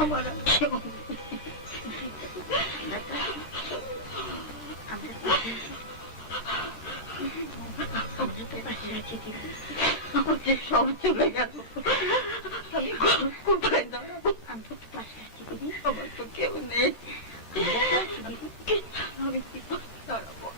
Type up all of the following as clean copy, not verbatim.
আমার সব চলে গেল, কোথায় দাঁড়াবো? আমার তো কেউ নেই, দাঁড়াবো।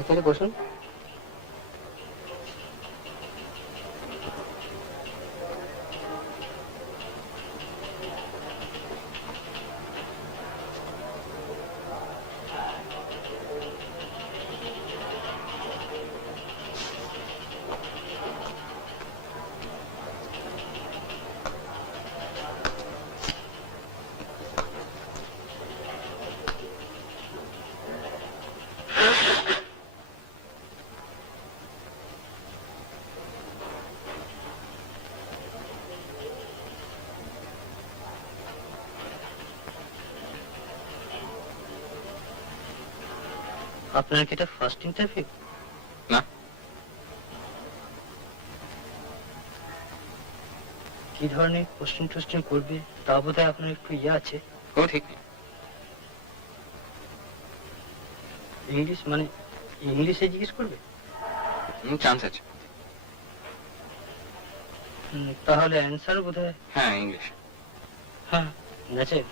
এখানে বসুন। আপনার কি এটা ফার্স্ট ইন্টারভিউ? না। কি ধরনের কোশ্চেন টোশ্চেন করবে তা বোধহয় আপনার একটু আছে। ও ঠিক নেই। ইংলিশ মানে ইংলিশে জিজ্ঞেস করবে? চান্স আছে। তাহলে অ্যান্সার বোধহয় হ্যাঁ, ইংলিশ। হ্যাঁ, that's it.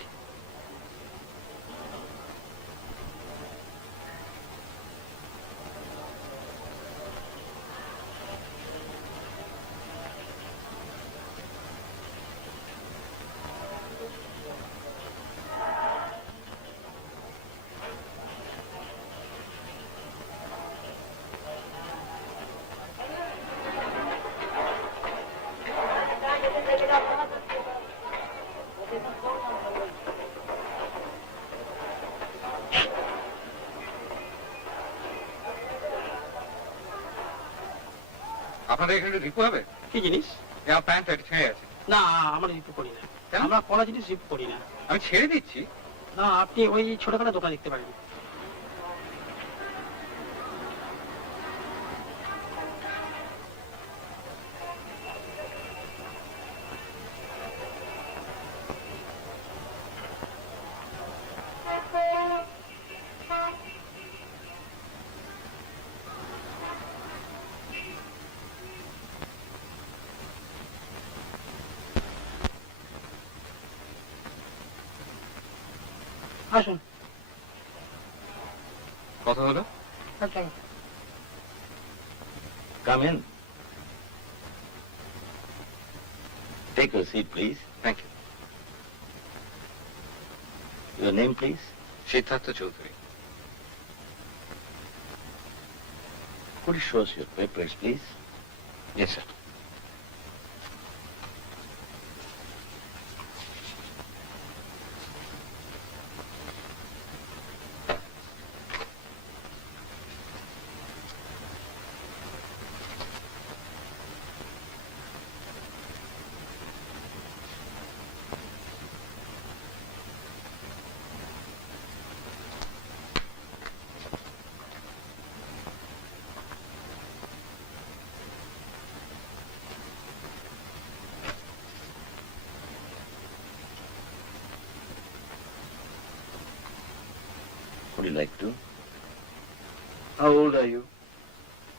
আপনাদের এখানে রিপু হবে? কি জিনিস? আমার প্যান্ট ছেড়ে আছে। না, আমরা রিপু করি না। কেন? আমরা পড়া জিনিস রিপু করি না। আমি ছেড়ে দিচ্ছি। না, আপনি ওই ছোটখাটো দোকান দেখতে পারেন। আসুন। কথা হলো? Come in. Take your seat, please. Thank you. Your name, please. Siddharth Chowdhury. Could you show us your papers, please? Yes sir. Would you like to? How old are you?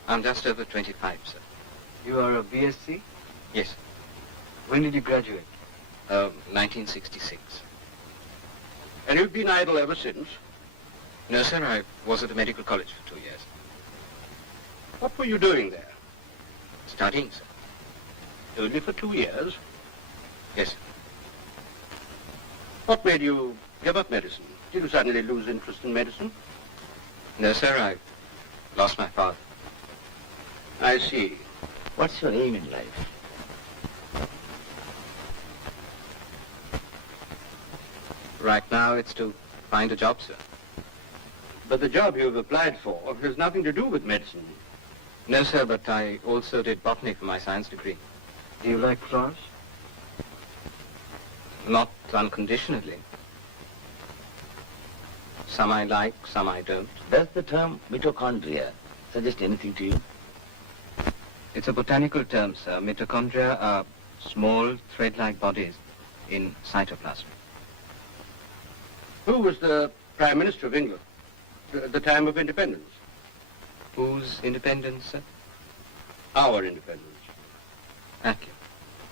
I'm just over 25, sir. You are a BSc? Yes. When did you graduate? 1966. And you've been idle ever since? No, sir, I was at the medical college for 2 years. What were you doing there? Studying, sir. Only for 2 years? Yes, sir. What made you give up medicine? Did you suddenly lose interest in medicine? No, sir, I lost my father. I see. What's your aim in life? Right now, it's to find a job, sir. But the job you've applied for has nothing to do with medicine. No, sir, but I also did botany for my science degree. Do you like flowers? Not unconditionally. Some I like, some I don't. Does the term mitochondria suggest anything to you? It's a botanical term, sir. Mitochondria are small, thread-like bodies in cytoplasm. Who was the Prime Minister of England at the time of independence? Whose independence, sir? Our independence. Thank you.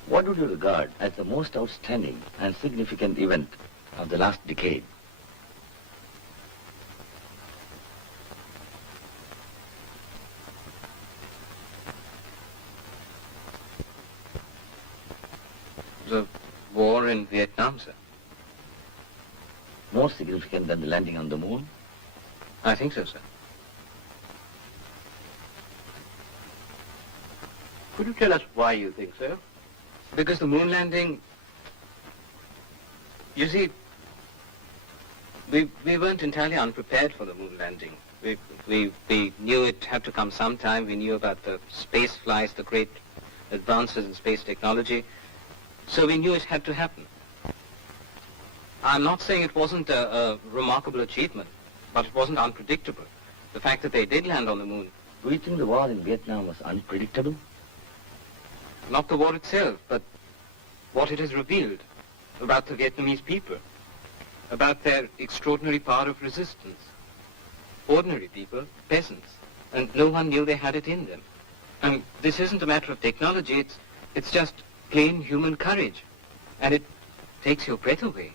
What would you regard as the most outstanding and significant event of the last decade? The war in Vietnam, sir. More significant than the landing on the moon? I think so, sir. Could you tell us why you think so? Because the moon landing, you see, we weren't entirely unprepared for the moon landing. We knew it had to come sometime. We knew about the space flights, the great advances in space technology. So we knew it had to happen. I'm not saying it wasn't a remarkable achievement, but it wasn't unpredictable. The fact that they did land on the moon, Do you think the war in Vietnam was unpredictable? not the war itself, but what it has revealed about the Vietnamese people, about their extraordinary power of resistance. Ordinary people, peasants, and no one knew they had it in them. And this isn't a matter of technology, it's just plain human courage. And it takes your breath away.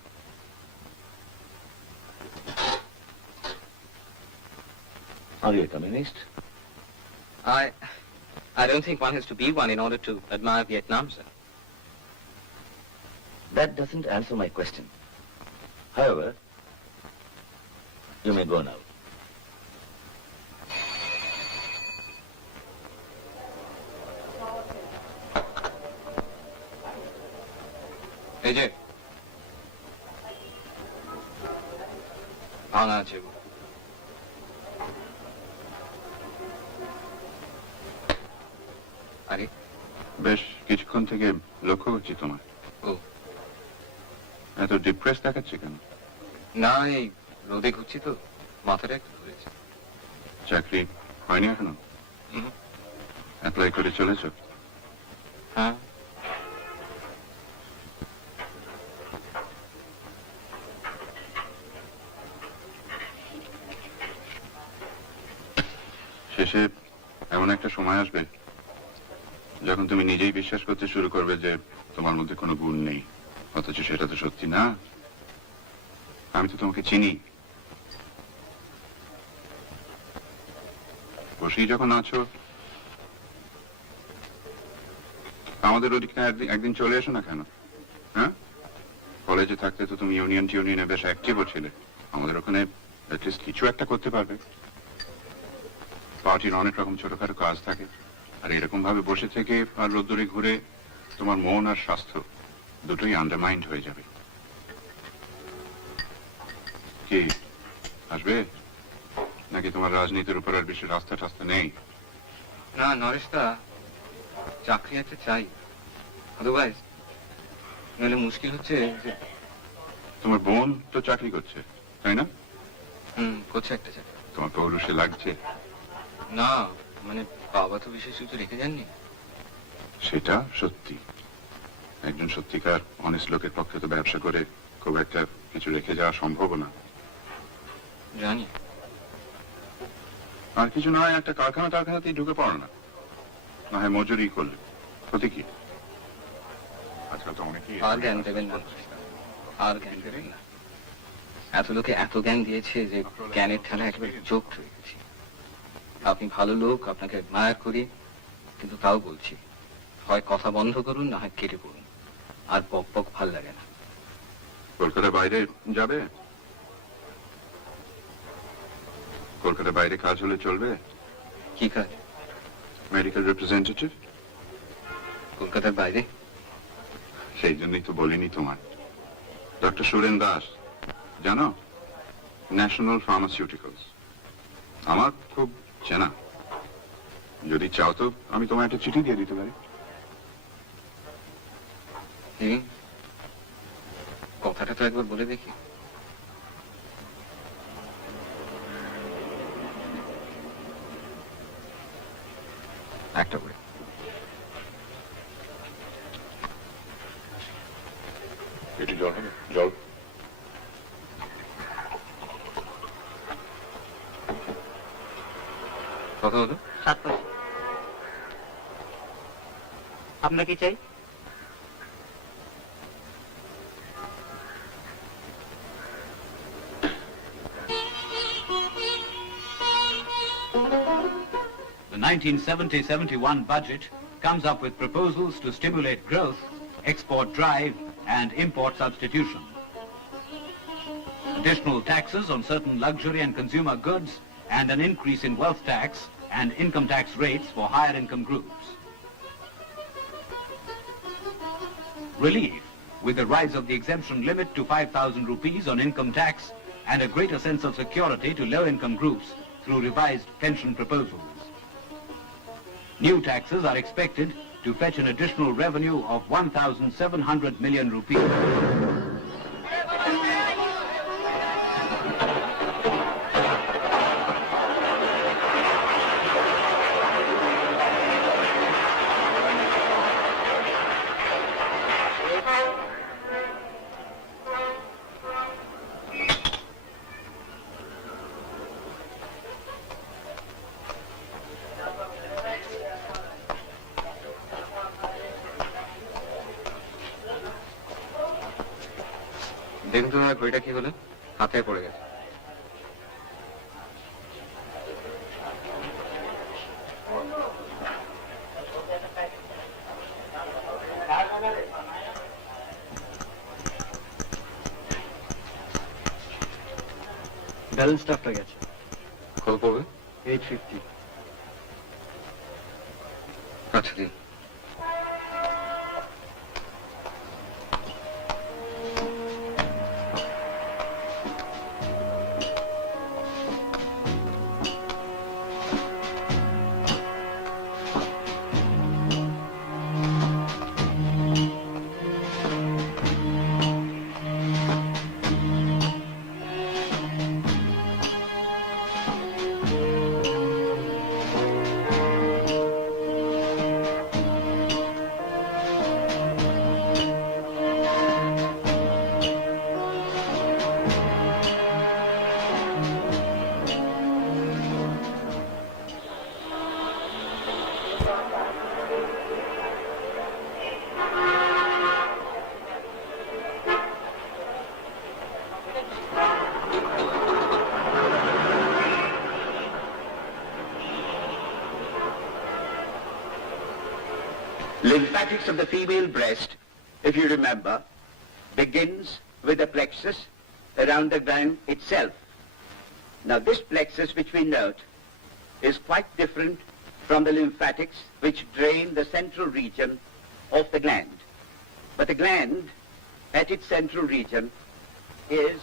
Are you a communist? I don't think one has to be one in order to admire Vietnam, sir. That doesn't answer my question. However, you may go now. এই যে ভাঙা আছে গো। আরে বেশ কিছুক্ষণ থেকে লক্ষ্য করছি তোমার। ও। এত ডিপ্রেস দেখাচ্ছে কেন? না, এই রোদে ঘুরছি তো, মাথাটা একটু ধরেছে। চাকরি হয়নি এখনো? হুম। অ্যাপ্লাই করে চলেছ? হ্যাঁ। শেষে এমন একটা সময় আসবে যখন তুমি নিজেই বিশ্বাস করতে শুরু করবে যে তোমার মধ্যে কোনো গুণ নেই, অথচ সেটা তো সত্যি না। আমি তো তোমাকে চিনি। বসেই যখন আছো, আমাদের ওদিকে একদিন চলে এসো না কেন? হ্যাঁ, কলেজে থাকতে তো তুমি ইউনিয়নে বেশ অ্যাক্টিভও ছিলে। আমাদের ওখানে অ্যাটলিস্ট কিছু একটা করতে পারবে। পার্টির অনেক রকম ছোটখাটো কাজ থাকে, আর এরকম ভাবে বসে থেকে আর রোদ্দুরে ঘুরে তোমার মন আর স্বাস্থ্য দুটোই আন্ডারমাইন্ড হয়ে যাবে। কি আসবে নাকি তোমার রাজনীতির উপর আর বেশি রাস্তা টাস্তা নেই? না নরেশদা, চাকরি একটা চাই, আদারওয়াইজ নইলে মুশকিল হচ্ছে যে। তোমার বোন তো চাকরি করছে, তাই না? করছে একটা চাকরি। তোমার পৌরুষে লাগছে? না, মানে বাবা তো বিশেষ কিছু রেখে যাননি। সেটা সত্যি। একজন সত্যিকার অনেস্ট লোকের পক্ষে তো ব্যবসা করে খুব একটা কিছু রেখে যাওয়া সম্ভব না। জানি। আর কিছু নয়, একটা কারখানাতেই ঢুকে পড়ো না, না হয় মজুরি করলে ক্ষতি কি? আজকাল তো অনেকেই আর জ্ঞান দেবেন না, আর জ্ঞান দেবেন না। এত লোকে এত জ্ঞান দিয়েছে যে জ্ঞানের ঠেলা একেবারে চোখ হয়ে গেছে। আপনি ভালো লোক, আপনাকে মায়া করি, কিন্তু তাও বলছি, হয় কথা বন্ধ করুন, না হয় কেটে পড়ুন। আর বক বক ভাল লাগে না। কলকাতার বাইরে যাবে? কলকাতার বাইরে কাজ হলে চলবে? কি কাজ? Medical representative. কলকাতার বাইরে? সেই জন্যই তো বলিনি তোমার। ডক্টর সুরেন দাস, জানো? National pharmaceuticals. আমার খুব চেনা। যদি চাও তো আমি তোমায় একটা চিঠি দিয়ে দিতে পারি। কথাটা তো একবার বলে দেখি। একটা করে। এটি জল হবে? জল। কত হলো? 7 পয়সা। আপনার কি চাই? The 1970-71 budget comes up with proposals to stimulate growth, export drive, and import substitution. Additional taxes on certain luxury and consumer goods, and an increase in wealth tax and income tax rates for higher income groups. Relief, with the rise of the exemption limit to 5,000 rupees on income tax and a greater sense of security to low-income groups through revised pension proposals. New taxes are expected to fetch an additional revenue of 1,700 million rupees. দেখুন তো দাদা ঘড়িটা কি হলো, হাতে পড়ে গেছে। Balance টাফটা গেছে কত পড়বে? 850। আচ্ছা দিন। Lymphatics of the female breast, if you remember, begins with a plexus around the gland itself. Now this plexus which we note is quite different from the lymphatics which drain the central region of the gland. But the gland at its central region is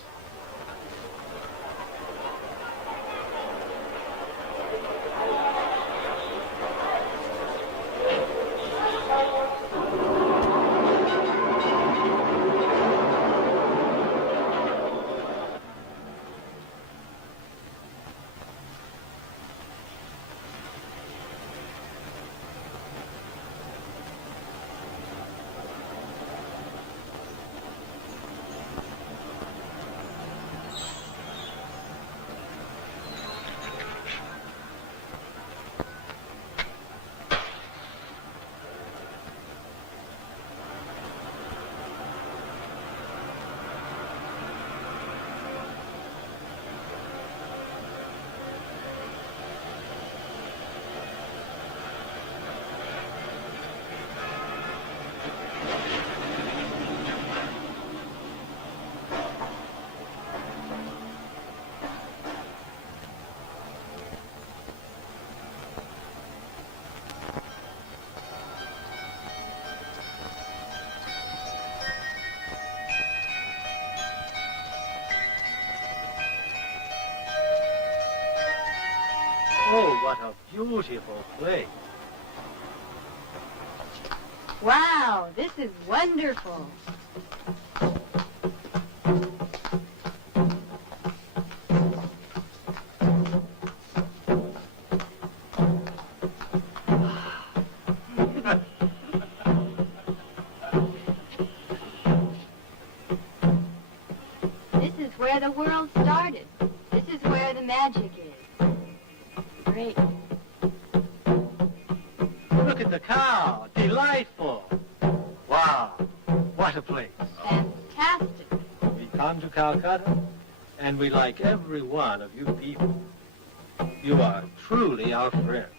Oh, what a beautiful place. Wow, this is wonderful. This is where the world started. This is where the magic is. Great. Look at the cow. Delightful. Wow, what a place. Fantastic. We come to Calcutta, and we like every one of you people. You are truly our friends.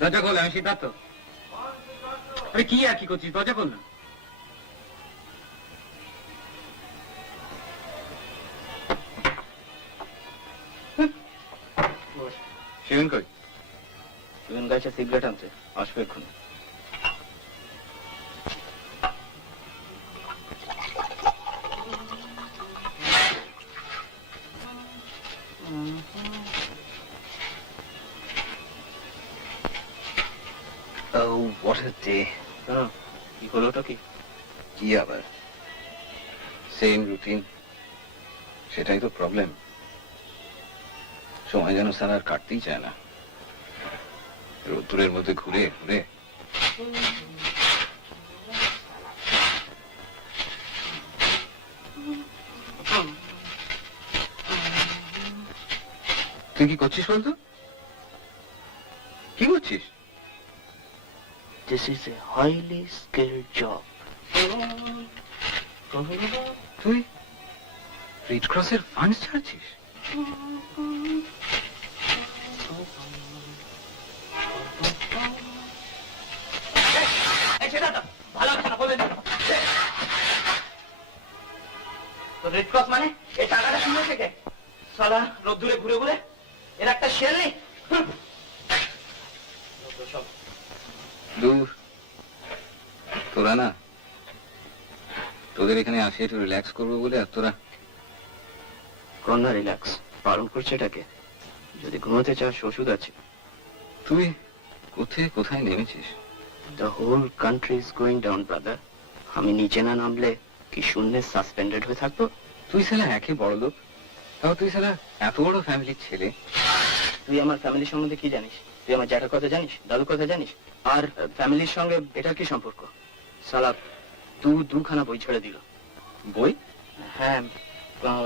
দরজা খোল, আমি সিদ্ধার্থ। আরে কি আর কি করছিস, দরজা খোল না। শিবেন কই? শিবেন গাছে সিগারেট আনছে, আসবে এক্ষুনি। Oh, what a day. কি হলো ওটা কি? কি আবার? Same routine. সেটাই তো প্রবলেম। সময় যেন স্যার আর কাটতেই চায় না। রোদ্দুরের মধ্যে ঘুরে ঘুরে। তুই কি করছিস বলতো? কি করছিস? This is a highly skilled job. তুই রেড ক্রসের ফান্ড ছাড়ছিস? ভালো হবে না বলে তো রেড ক্রস মানে এই টাকাটা শুনে থেকে সালা রোদ্দুরে ঘুরে ঘুরে এর একটা শেল নেই। দূর, তোরা না তোদের এখানে আসে একটু রিল্যাক্স করবো বলে, আর তোরা কন্যা রিল্যাক্স পালন করছে এটাকে। যদি ঘুমোতে চাস ওষুধ আছে। তুই কোথায় নেমেছিস? The whole country is going down brother. আমি নিচে না নামলে কি শূন্যে সাসপেন্ডেড হয়ে থাকবো? তুই সালা একে বড় লোক, তাও তুই সালা এত বড় ফ্যামিলির ছেলে। তুই আমার ফ্যামিলির সম্বন্ধে কি জানিস? তুই আমার জ্যাঠার কথা জানিস, দাদুর কথা জানিস? আর ফ্যামিলির সঙ্গে এটার কি সম্পর্ক? সালা দুখানা বই ছেড়ে দিল। বই? হ্যাঁ,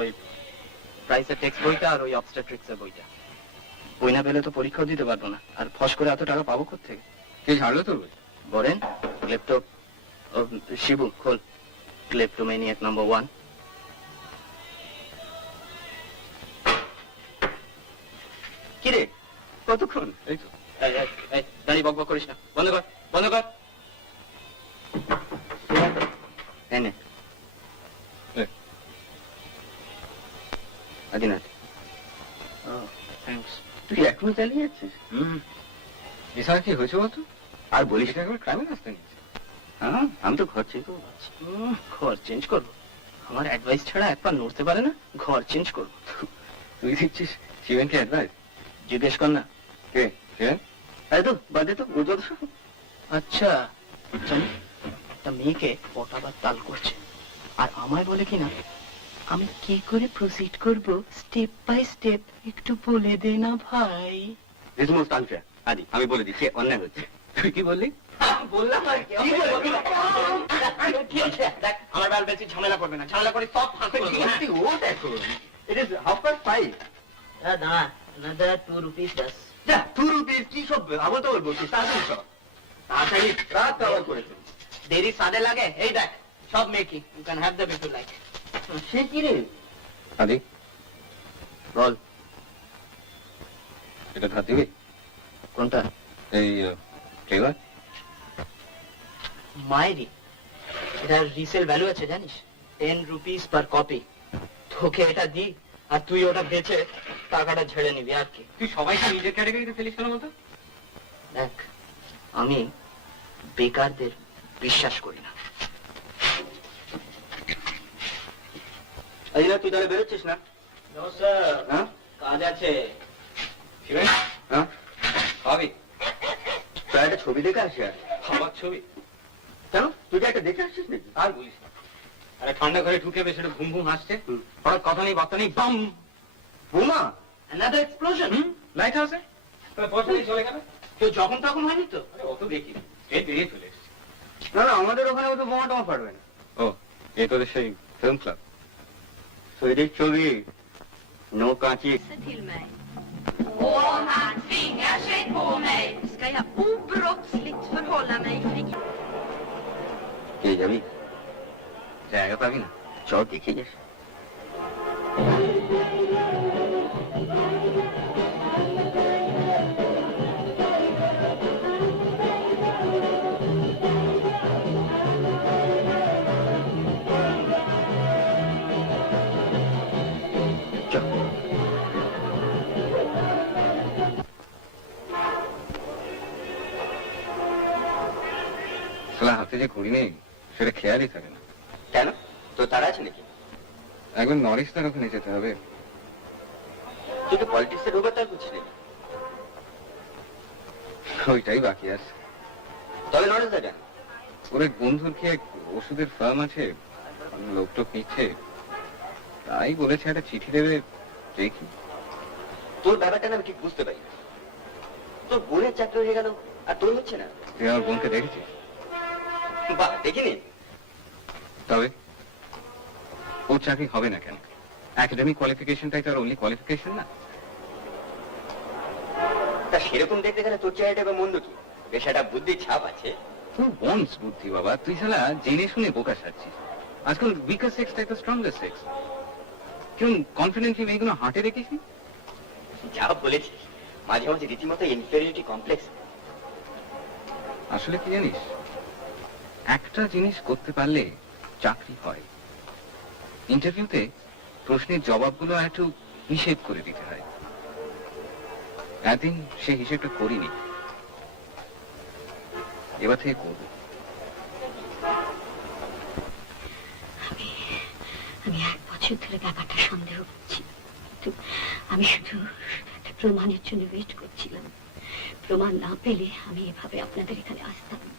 ওই প্রাইসের টেক্সট বইটা আর ওই অবস্ট্রাকট্রিক্সের বইটা। বই না পেলে তো পরীক্ষাও দিতে পারবো না। আর ফস করে এত টাকা পাবো কোত্থেকে? কে ছাড়লো তোর বই? বলেন ক্লেপ্টো শিবু খোল, ক্লেপ্টোম্যানিয়াক নাম্বার 1। কিরে কতক্ষণ? এই তো। দাঁড়িয়ে বক বক করিস না, বন্ধ কর বন্ধ কর। এনে আদিনাথ, থ্যাঙ্কস। তুই এখনো চালিয়ে যাচ্ছিস? এছাড়া কি হয়েছে বলতো? আর বলিস এটা একবার ক্রাইমের রাস্তা নিয়েছে। হ্যাঁ, আমি তো ঘর চেঞ্জ করবো ভাবছি। ঘর চেঞ্জ করবো? আমার অ্যাডভাইস ছাড়া একবার নড়তে পারে না। ঘর চেঞ্জ করবো। তুই দিচ্ছিস শিবেনকে অ্যাডভাইস? জিজ্ঞেস কর না। কে শিবেন? আরে তো বাদে তো ও যত সব। আচ্ছা জানি একটা মেয়েকে পটাবার তাল করছে, আর আমায় বলে কিনা আমি কি করে প্রসিড করব স্টেপ বাই স্টেপ একটু বলে দে না ভাই। This most unfair. আদি আমি বলে দিচ্ছি অন্যায় হচ্ছে। তুই কি বললি? বললাম আর কি। কি হচ্ছে? দেখ আমার বাল বেশি ঝামেলা করবে না, ঝামেলা করে সব ফাঁস করে দেবো। ও দেখো ইট ইজ 5:30। দাঁড়া, another 2 rupees das. যা 2 রুপিস কি সব আবল তাবল বলছিস? তাড়াতাড়ি সব তাড়াতাড়ি রাত কভার করেছে। দেরি সাদে লাগে। এই দেখ সব মেকি, you can have the bit you like. সে কি রে? আদি বল এটা ধার দিবি? কোনটা? এই ফ্লেভার? মায়েরি এটার রিসেল ভ্যালু আছে জানিস? 10 রুপিস পার কপি। তোকে এটা দি আর তুই ওটা বেচে টাকাটা ঝেড়ে নিবি আর কি। তুই সবাইকে নিজের ক্যাটাগরিতে ফেলিস কেন বলতো? দেখ আমি বেকারদের বিশ্বাস করি না। আইনা তুই তাহলে বেরোচ্ছিস না? No sir, হ্যাঁ কাজ আছে। শিবেন হ্যাঁ খাবি? তাই একটা ছবি দেখে আসি। আর আমার ছবি? কেন তুই কি একটা দেখে আসছিস নাকি? আর বলিস না। আরে ঠান্ডা ঘরে ঢুকে বেশ একটু ঘুম ঘুম হাসছে, হঠাৎ কথা নেই বার্তা নেই, বাম বোমা, another explosion। লাইট হাউসে পয়সা নিয়ে চলে গেল। কেউ যখন তখন হয়নি তো? আরে অত দেখি এই বেরিয়ে চলে এসেছি। না না আমাদের ওখানে তো বোমা টমা ফাটবে না। ও এই তোদের সেই ফিল্ম ক্লাব? সৈরিক ছবি নো কাঁচি। Till mig. Och han tvingar sig på mig. Ska jag obrottsligt förhålla mig fri? কে যাবি? জায়গা পাবি না? চল দেখে যাস। শালা হাতে যে ঘুড়ি নেই সেটা খেয়ালই থাকে না। কেন তো তারা আছে নাকি? একবার নরিস তার ওখানে যেতে হবে। তুই তো পলিটিক্সে ঢোকার তার বুঝছিস নাকি? ওইটাই বাকি আছে। তবে নরেশ দা কেন? ওর এক বন্ধুর কি এক ওষুধের ফার্ম আছে, লোকটোক নিচ্ছে, তাই বলেছে একটা চিঠি দেবে, দেখি। তোর ব্যাপারটা না আমি ঠিক বুঝতে পারি। তোর বোনের চাকরি হয়ে গেল আর তোর হচ্ছে না। তুই আমার বোনকে দেখেছিস? বাহ দেখিনি। তবে ওর চাকরি হবে না কেন? একাডেমিক কোয়ালিফিকেশনটাই তার অনলি কোয়ালিফিকেশন না? তা সেরকম দেখতে গেলে তোর চেহারাটা বা মন্দ কি? বেশ একটা বুদ্ধির ছাপ আছে। তুই বন্স বুদ্ধি বাবা, তুই শালা জেনে শুনে বোকা সাজছিস। আজকাল উইকার সেক্সটাই তো স্ট্রংগেস্ট সেক্স। কেউ কনফিডেন্টলি মেয়েগুলো হাঁটে রেখেছি। যা বলেছিস, মাঝে মাঝে রীতিমতো ইনফেরিয়রিটি কমপ্লেক্স। আসলে কি জানিস, একটা জিনিস করতে পারলে চাকরি হয়। ইন্টারভিউতে প্রশ্নের জবাবগুলো একটু হিসেব করে দিতে হয়। একদিন সে হিসেবটা করিনি, এবার থেকে করবো। আমি 1 বছর ধরে ব্যাপারটা সন্দেহ করছি, কিন্তু আমি শুধু একটা প্রমাণের জন্য ওয়েট করছিলাম। প্রমাণ না পেলে আমি এভাবে আপনাদের এখানে আসতাম না।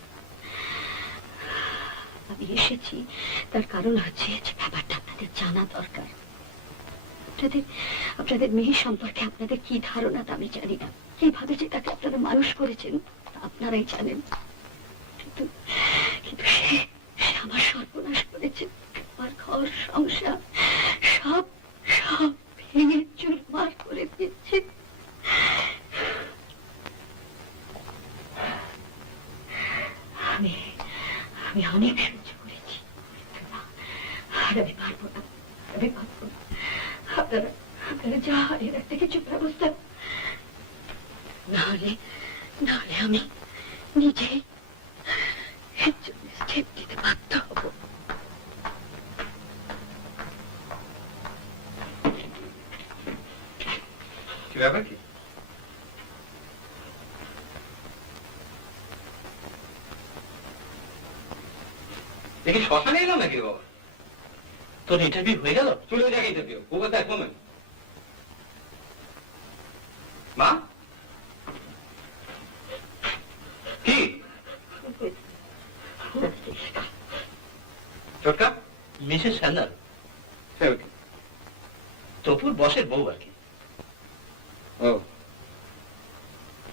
আমি এসেছি তার কারণ হচ্ছে যে ব্যাপারটা আপনাদের জানা দরকার। আপনাদের মেয়ে সম্পর্কে আপনাদের কি ধারণা তা আমি জানি না। কিভাবে যে তাকে আপনারা মানুষ করেছেন তা আপনারাই জানেন, কিন্তু সে আমার সর্বনাশ করেছে। আমার ঘর সংসার সব ভেঙে চুরমার করে দিচ্ছে। আমি অনেক সহ্য করেছি, আর আমি পারবো না। আপনারা যা এর একটা কিছু ব্যবস্থা, নাহলে আমি নিজেই স্টেপ নিতে বাধ্য হব। কি ব্যাপার কি? দেখি শ্মশানে এলাম নাকি বাবা? তোর ইন্টারভিউ হয়ে গেল? চলে যাক ইন্টারভিউ। ও কথা এক মোমেন্ট। মা কি ছোটকা? মিসেস স্যান্ডাল, সে কি? তপুর বসের বউ আর কি। ও,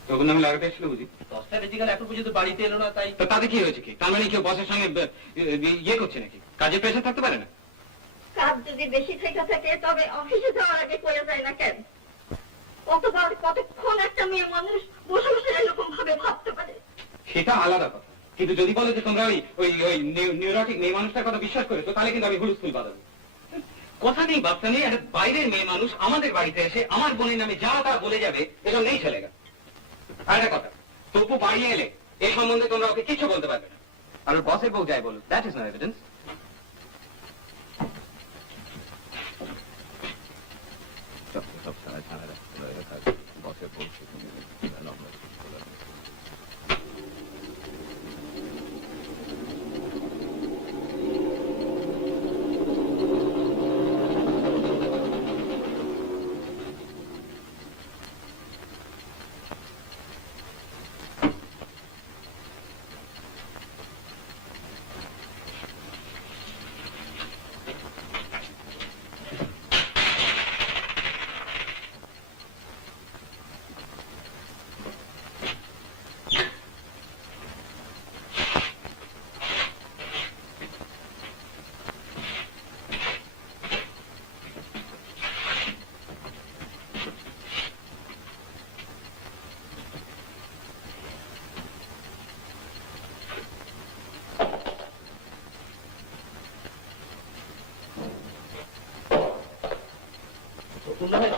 তখন নামে লাগাতে এসেছিল বুঝি? 10টা বেজে গেল, এখন পর্যন্ত বাড়িতে এলো না। তাই তো তাতে কি হয়েছে কি? তার মানে কেউ বসের সঙ্গে ইয়ে করছে নাকি? কাজের প্রেশার থাকতে পারে না? কাজ যদি বেশি থেকে থাকে তবে অফিসে যাওয়ার আগে করে যায় না কেন? কতক্ষণ একটা মেয়ে মানুষ বসে বসে এরকম ভাবে ভাবতে পারে? সেটা আলাদা কথা, কিন্তু যদি বলো যে তোমরা ওই নিউরোটিক মেয়ে মানুষটার কথা বিশ্বাস করে, তো তাহলে কিন্তু আমি হুলস্থুল বাঁধাবো। কথা নেই বার্তা নেই, একটা বাইরের মেয়ে মানুষ আমাদের বাড়িতে এসে আমার বোনের নামে যা তা বলে যাবে, এসব নেই ছেলেগা। আর একটা কথা, তপু বাড়ি এলে এই সম্বন্ধে তোমরা ওকে কিছু বলতে পারবে না। আর ওর বসের বউ যাই বলো, দ্যাট ইজ নো এভিডেন্স। বসের বউ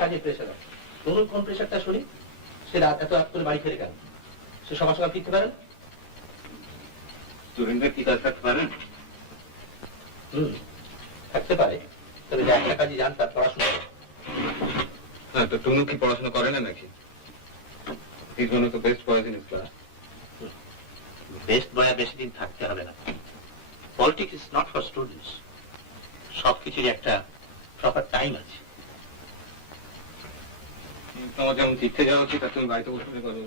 কাজের প্রেশার আছে। ধরুন কোন প্রেশারটা শুনি, সে এত রাত করে বাড়ি ফেরে গেল, সে সকাল সকাল ফিরতে পারেন? স্টুডেন্টরা কি কাজ থাকতে পারেন? থাকতে পারে, তবে যে একটা কাজে যান তার পড়াশোনা করে। হ্যাঁ, তো টুনু কি পড়াশোনা করে না নাকি? He's one of the best boys in his class. Best boy বেশি দিন থাকতে হবে না। Politics is not for students. সবকিছুরই একটা প্রপার টাইম আছে। তোমার যেমন তীর্থে যাওয়া উচিত, আর তুমি বাড়িতে বসে করো।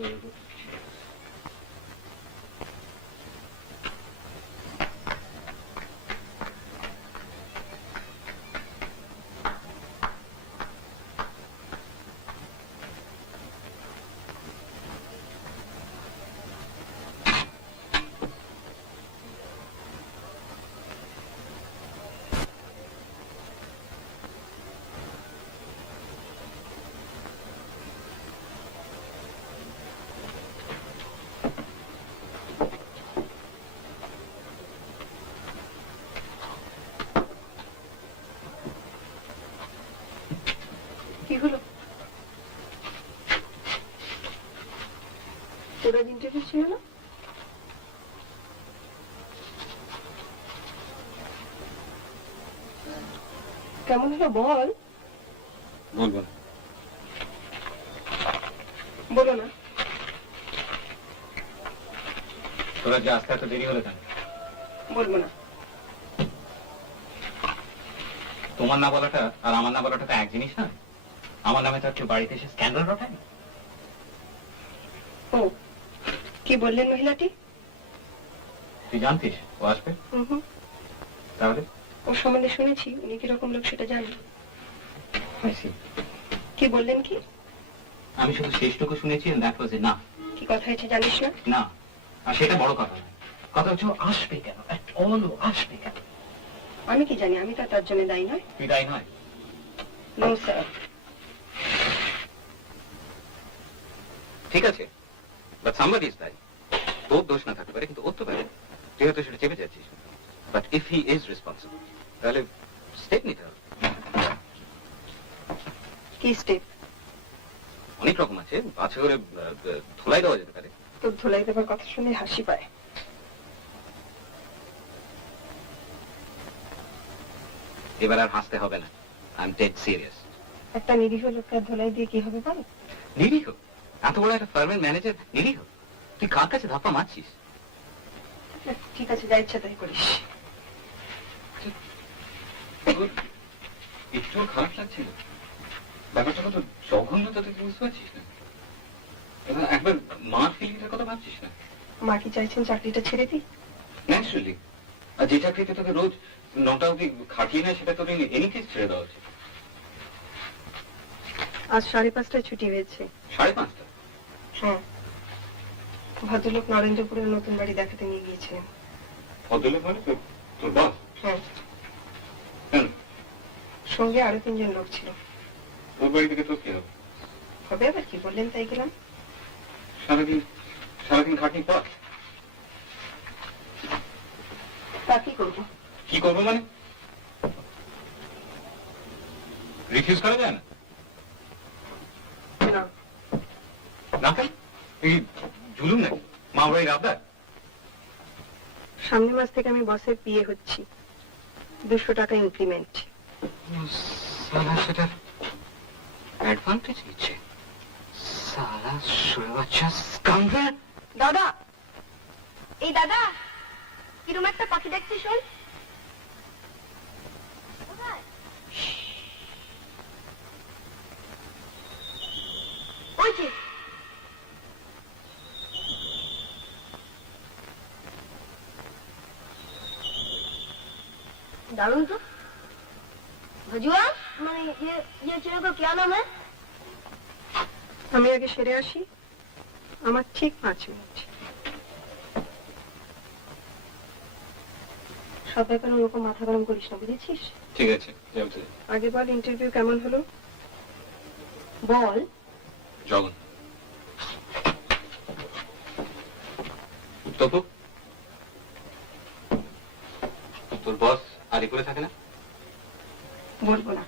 তোর আজ ইন্টারভিউ ছিল না? কেমন হলো বল? বলবো না। বলো না। তোরা যে আসতে এত দেরি হলো কেন? বলবো না। তোমার না বলাটা আর আমার না বলাটা তো এক জিনিস না। আমার নামে তো কেউ বাড়িতে এসে স্ক্যান্ডাল রটায়। ও কি বললেন মহিলাটি? তুই জানতিস ও আসবে? তাহলে ওর সম্বন্ধে শুনেছি, উনি কিরকম লোক সেটা জানি। কি বললেন কি? আমি শুধু শেষটুকু শুনেছি, দ্যাট ওয়াজ এনাফ। কি কথা হয়েছে জানিস না? না, আর সেটা বড় কথা নয়। কথা হচ্ছে ও আসবে কেন, আসবে কেন? আমি কি জানি? আমি তো তার জন্য দায়ী নয়। তুই দায়ী নয়? No sir. ঠিক আছে, বাট সামবডি ইজ দায়ী। তোর দোষ না থাকতে পারে, কিন্তু ওর তো পারে। তুই হয়তো সেটা চেপে যাচ্ছিস। But if he is responsible, তাহলে স্টেপ নিতে হবে। কি স্টেপ? অনেক রকম আছে। আছে করে ধোলাই দেওয়া যেতে পারে। তোর ধোলাই দেবার কথা শুনে হাসি পায়। এবার আর হাসতে হবে না। I am dead serious. একটা নিরীহ লোককে ধোলাই দিয়ে কি হবে বল? নিরীহ? এত বড় একটা ফার্মের ম্যানেজার নিরীহ? তুই কার কাছে ধাপ্পা মারছিস? ঠিক আছে, যা ইচ্ছা তাই করিস। একটু খারাপ লাগছিল। ব্যাপারটা কত জঘন্য তা তুই বুঝতে পারছিস না? একবার মার ফিলিংটার কথা ভাবছিস না? মা কি চাইছেন চাকরিটা ছেড়ে দিই? ন্যাচুরালি। আর যে চাকরিতে তোকে রোজ 9টা অবধি খাটিয়ে নেয়, সেটা তোর এনি কেস ছেড়ে দেওয়া উচিত। আজ 5:30টায় ছুটি হয়েছে। 5:30? হ্যাঁ, ভদ্রলোক নরেন্দ্রপুরের নতুন বাড়ি দেখাতে নিয়ে গিয়েছিলেন। ভদ্রলোক মানে তোর বস? হ্যাঁ। কেন? সঙ্গে আরো 3 জন লোক ছিল। তোর বাড়ি থেকে তোর কি হবে? হবে আবার কি, বললেন তাই গেলাম। সারাদিন খাটনি পর তা কি করবো? কি করবো মানে? রিফিউজ করা যায় না? না। না কেন? এই জুলুম নাকি? মা বাড়ির আবদার? সামনের মাস থেকে আমি বসের পিএ হচ্ছি। 200 টাকা ইনক্রিমেন্ট। সালা সেটা অ্যাডভান্টেজ নিচ্ছে। সালা শুয়ে বাচ্চা স্কাউন্ডার। দাদা, এই দাদা, কিরম একটা পাখি দেখছি শোন। ওই যে दारुण तो भजुआ মানে ये चीज़ का क्या नाम है? আমি আগে সেরে আসি, আমার ঠিক 5 মিনিট। সব ব্যাপারে ওরকম মাথা গরম করিস না, বুঝেছিস? ঠিক আছে, যাও তুই। আগে বল ইন্টারভিউ কেমন হলো? বল। জগন। তপু, তোর বস আর করে থাকে না? বলবো না।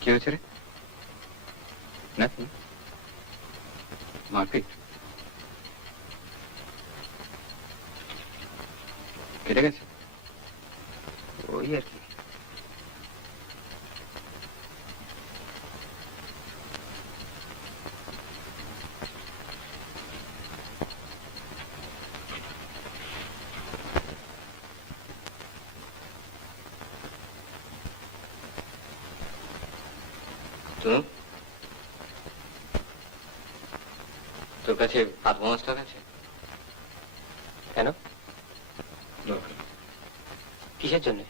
কি হয়েছে রে? নাকি মারপিট? কেটে গেছে? ওই আর কি। তোর কাছে অ্যাডভান্স টাকা আছে? কেন? কিসের জন্য?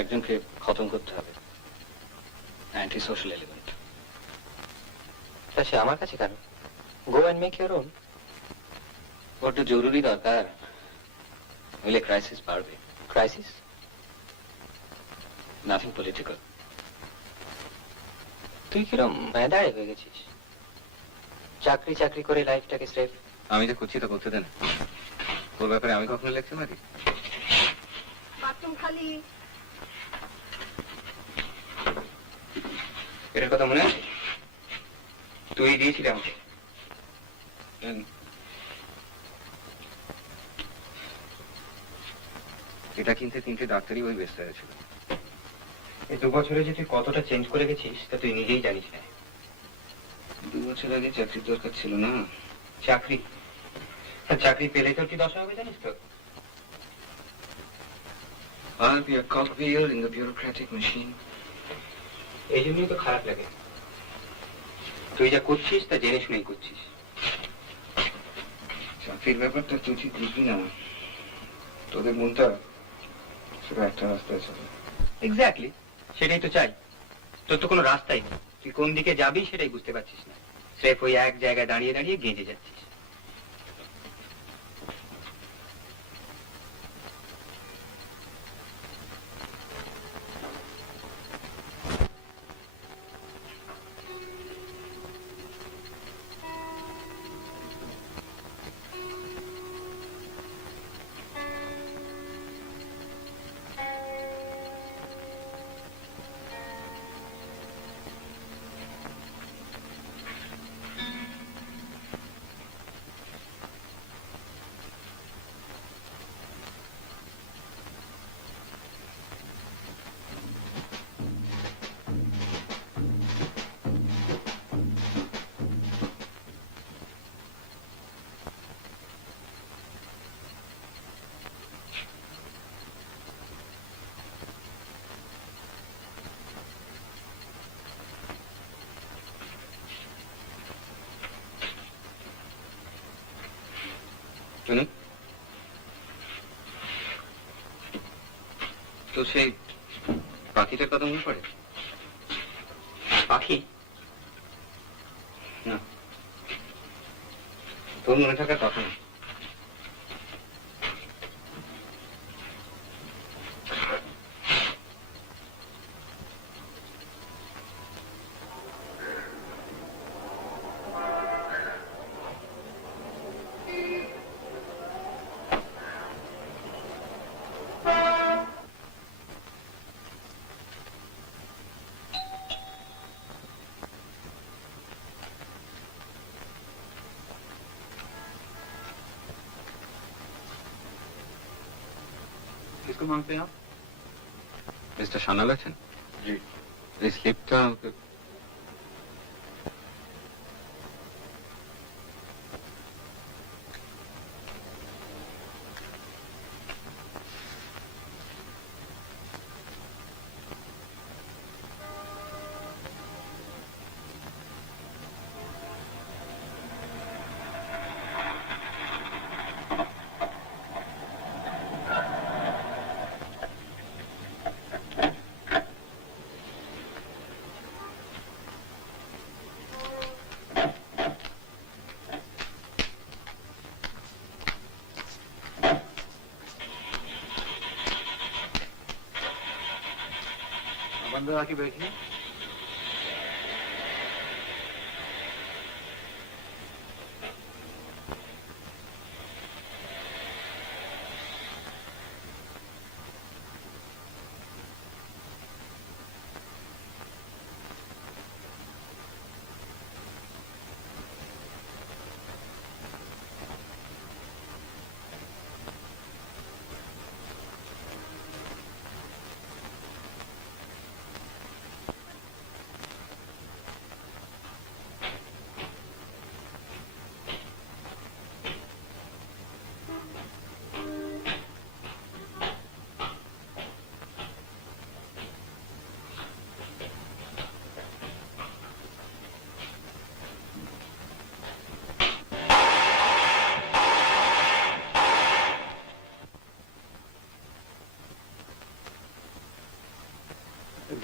একজনকে খতম করতে হবে, অ্যান্টি সোশ্যাল এলিমেন্ট। তা সে আমার কাছে কেন? Go and make your own. বড্ড জরুরি দরকার, নইলে ক্রাইসিস বাড়বে। ক্রাইসিস? Nothing political. তুই কিরম মেদায় হয়ে গেছিস? চাকরি চাকরি করে লাইফটাকে স্রেফ আমি যে করছি তা করতে দেন। তোর ব্যাপারে আমি কখনো লিখতে পারি? বাথরুম খালি। এটার কথা মনে আছে? তুই দিয়েছিলি আমাকে। এটা কিনতে 3টে ডাক্তারই ওই ব্যস্ত হয়েছিল। এই 2 বছরে যে তুই কতটা চেঞ্জ করে গেছিস তা তুই নিজেই জানিস না। 2 বছর আগে চাকরির দরকার ছিল না। চাকরি? চাকরি পেলে তোর কি দশা হবে জানিস তো? I'll be a cogwheel in the bureaucratic machine. এই জন্যই তো খারাপ লাগে। তুই যা করছিস তা জেনে শুনেই করছিস। চাকরির ব্যাপারটা তুই ঠিক বুঝবি না। তোদের মনটা সেটা একটা রাস্তায় চলে। এক্স্যাক্টলি, সেটাই তো চাই। তোর তো কোনো রাস্তাই নেই। তুই কোন দিকে যাবি সেটাই বুঝতে পারছিস না। স্রেফ ওই এক জায়গায় দাঁড়িয়ে দাঁড়িয়ে গেঁজে যাচ্ছিস। শুনুন, তো সেই পাখিটার কথা মনে পড়ে? পাখি? না, তোর মনে থাকার কথা না। किसको मांगते हैं आप? मिस्टर शानाल আছেন? जी। এই স্লিপটা अंदर आके बैठिए।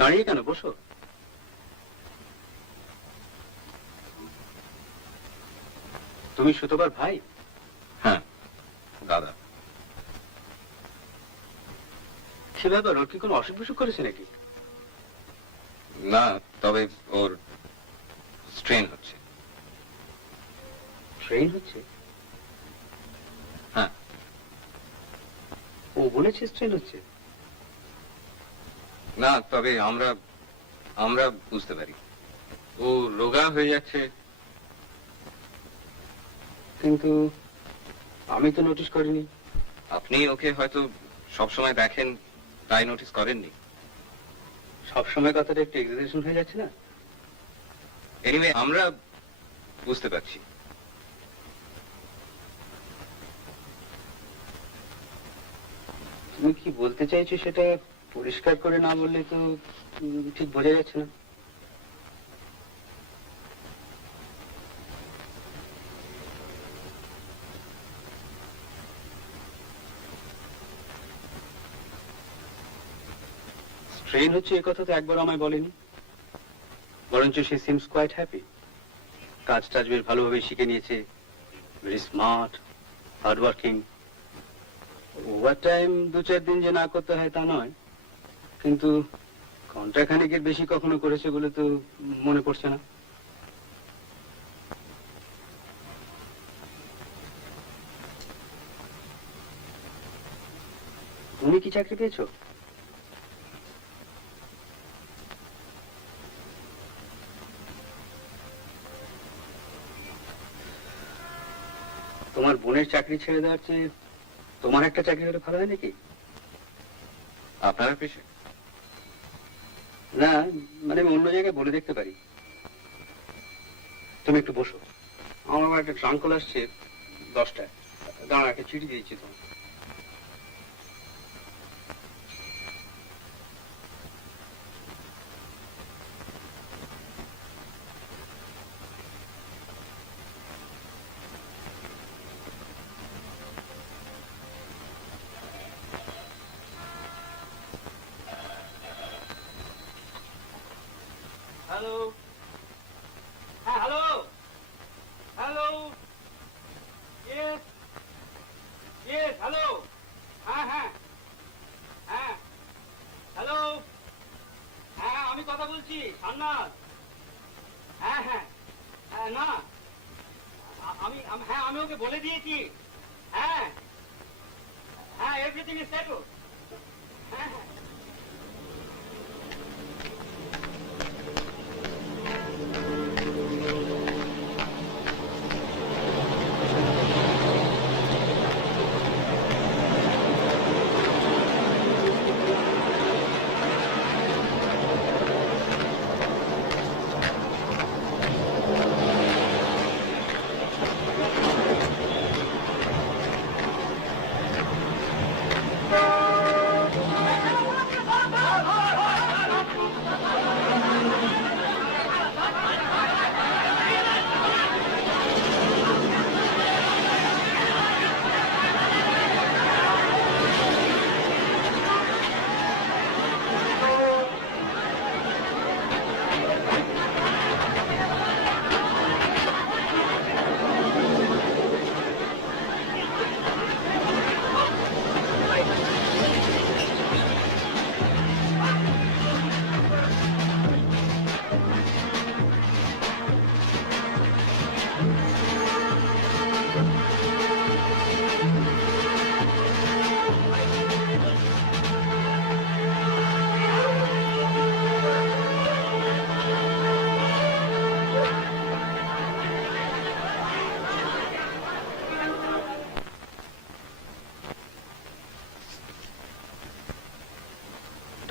দাঁড়িয়ে কেন? বসো। তুমি সুতোবার ভাই? হ্যাঁ, দাদা। সে ব্যাপার, ওর কি কোনো অসুখ বিসুখ করেছে নাকি? না, তবে ওর স্ট্রেন হচ্ছে। ট্রেন হচ্ছে? হ্যাঁ। ও বলেছে ট্রেন হচ্ছে? না, তবে আমরা বুঝতে পারি ও রোগা হয়ে যাচ্ছে। কিন্তু আমি তো নোটিস করিনি। আপনি ওকে হয়তো সবসময় দেখেন, তাই নোটিস করেননি। সবসময় কথাটা একটু এক্সাজারেশন হয়ে যাচ্ছে না? এনিওয়ে, আমরা বুঝতে পারছি। তুমি কি বলতে চাইছো সেটা পরিষ্কার করে না বললে তো ঠিক বোঝা যাচ্ছে না। স্ট্রেন হচ্ছে এ কথা তো একবার আমায় বলেনি, বরঞ্চ সে সিমস কোয়াইট হ্যাপি। কাজ টাজ বেশ ভালোভাবে শিখে নিয়েছে, very smart, hard working. Over time 2-4 দিন যে না করতে হয় তা নয়, কিন্তু ঘন্টা খানিকের বেশি কখনো করেছে বলে তো মনে পড়ছে না। তুমি কি চাকরি পেয়েছো? তোমার বোনের চাকরি ছেড়ে দেওয়ার চেয়ে তোমার একটা চাকরি হলে ভালো হয় নাকি? আপনার অফিসে? না, মানে আমি অন্য জায়গায় বলে দেখতে পারি। তুমি একটু বসো, আমার আবার একটা ট্রাঙ্ক কল আসছে 10টায়। দাঁড়া, একটা চিঠি দিয়েছি তোমার। হ্যালো, হ্যাঁ hello, hello, yes yes, hello, হ্যাঁ হ্যাঁ হ্যাঁ, হ্যালো, হ্যাঁ আমি কথা বলছি সান্নাথ। হ্যাঁ হ্যাঁ হ্যাঁ, না হ্যাঁ আমি ওকে বলে দিয়েছি। হ্যাঁ হ্যাঁ, এভরিথিং ইজ সেটল। হ্যাঁ হ্যাঁ।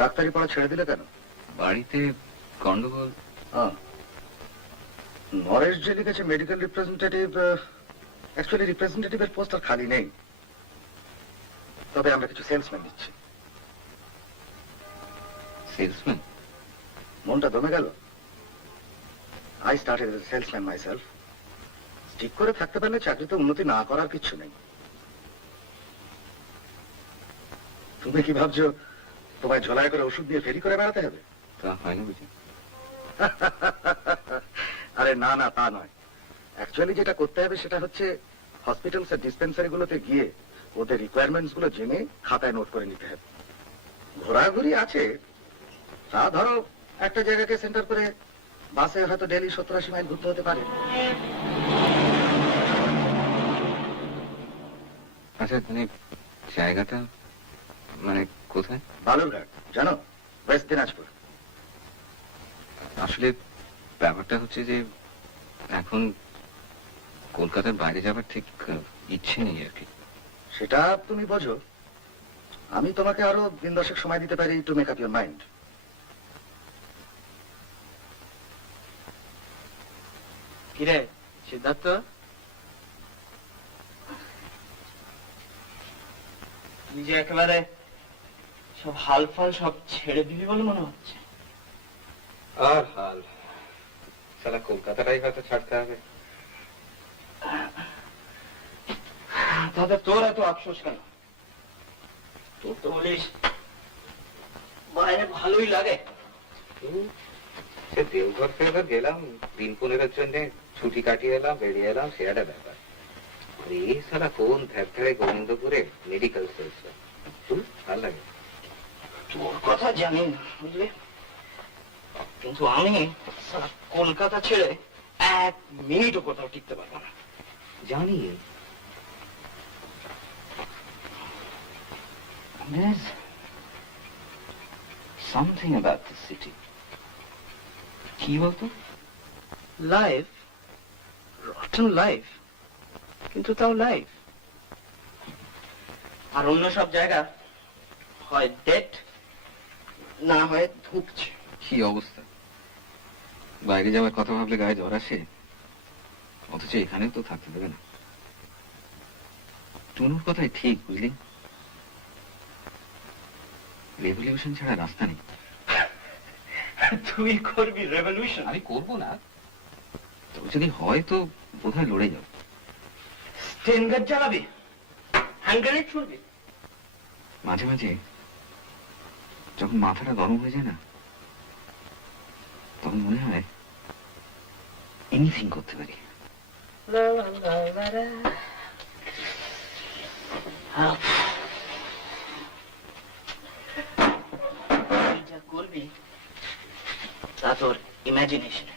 ডাক্তারি পড়া ছেড়ে দিলে কেন? বাড়িতে গন্ডগোল। নরেশ যে লিখেছে মেডিকেল রিপ্রেজেন্টেটিভ, অ্যাকচুয়ালি রিপ্রেজেন্টেটিভের পোস্ট আর খালি নেই, তবে আমরা কিছু সেলসম্যান দিচ্ছি। সেলসম্যান? মনটা দমে গেল। I started as a salesman myself. ঠিক করে থাকতে পারলে চাকরিতে উন্নতি না করার কিছু নেই। তুমি কি ভাবছো তোমায় ঝোলায় করে ওষুধ দিয়ে ফেরি করে বেড়াতে হবে? তা হয় না বুঝি? আরে না না, তা নয়। অ্যাকচুয়ালি যেটা করতে হবে সেটা হচ্ছে হসপিটালস আর ডিসপেন্সারি গুলোতে গিয়ে ওদের রিকোয়ারমেন্টস গুলো জেনে খাতায় নোট করে নিতে হবে। ঘোরাঘুরি আছে, তা ধরো একটা জায়গাকে সেন্টার করে বাসে হয়তো ডেলি 70-80 মাইল ঘুরতে হতে পারে। আচ্ছা মানে জায়গাটা মানে কোথায়? বালুরঘাট, জানো, ওয়েস্ট দিনাজপুর। আসলে ব্যাপারটা হচ্ছে যে এখন কলকাতার বাইরে যাবার ঠিক ইচ্ছে নেই আর কি। সেটা তুমি বোঝো, আমি তোমাকে আরো দিন-10 সময় দিতে পারি to make up your mind. কিরে সিদ্ধার্থ, তুই যে একেবারে সব হাল ফাল সব ছেড়ে দিবি বলে মনে হচ্ছে। আর হাল সালা কলকাতাটাই হয়তো ছাড়তে হবে। দাদা তোর এত আফসোস কেন? তোর তো বলিস বাইরে ভালোই লাগে। সে দেওঘর ফেরঘর গেলাম, দিন 15 জন্য ছুটি কাটিয়ে এলাম, বেরিয়ে এলাম, সে একটা ব্যাপার। এই সালা কোন ধ্যারে গোবিন্দপুরে মেডিকেল সেলস, ভালো লাগে। তোর কথা জানি না বুঝলি, কিন্তু আমি সারা কলকাতা ছেড়ে 1 মিনিটও কোথাও টিকতে পারবো না। জানি There's something about the city. কি বলতো? লাইফ, রটন লাইফ, কিন্তু তাও লাইফ। আর অন্য সব জায়গা হয় ডেট, না হয় ধুকছে। কি অবস্থা, বাইরে যাওয়ার কথা ভাবলে গায়ে জ্বর আসে, অথচ এখানেও তো থাকতে দেবে না। টুনুর কথাই ঠিক বুঝলি, রেভলিউশন ছাড়া রাস্তা নেই। তুই করবি রেভলিউশন? আমি করবো না, তো যদি হয় তো বোধহয় লড়ে যাও। স্টেনগার জ্বালাবি, হ্যান্ড গ্রেনেড ছুড়বি। মাঝে মাঝে যখন মাথাটা গরম হয়ে যায় না, তখন মনে হয় এনিথিং করতে পারি। যা করবি তা তোর imagination,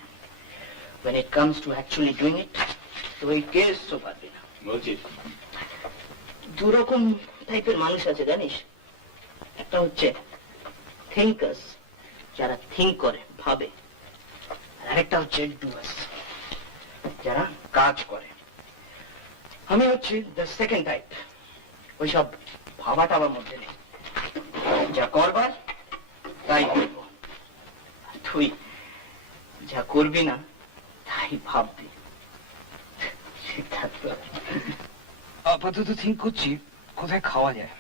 when it comes to actually doing it, তুই কেস তো পারবি না। বলছিস? দুরকম টাইপের মানুষ আছে জানিস, একটা হচ্ছে থিঙ্কার্স, যারা থিঙ্ক করে, ভাবে, আর আরেকটা হচ্ছে ডুয়ার্স, যারা কাজ করে। আমি হচ্ছে দ্য সেকেন্ড টাইপ, ওইসব ভাবাটা আমার মধ্যে নেই, যা করবার তাই করবো। তুই যা করবি না তাই ভাববি। সিদ্ধার্থ, আপাতত থিঙ্ক করছি কোথায় খাওয়া যায়,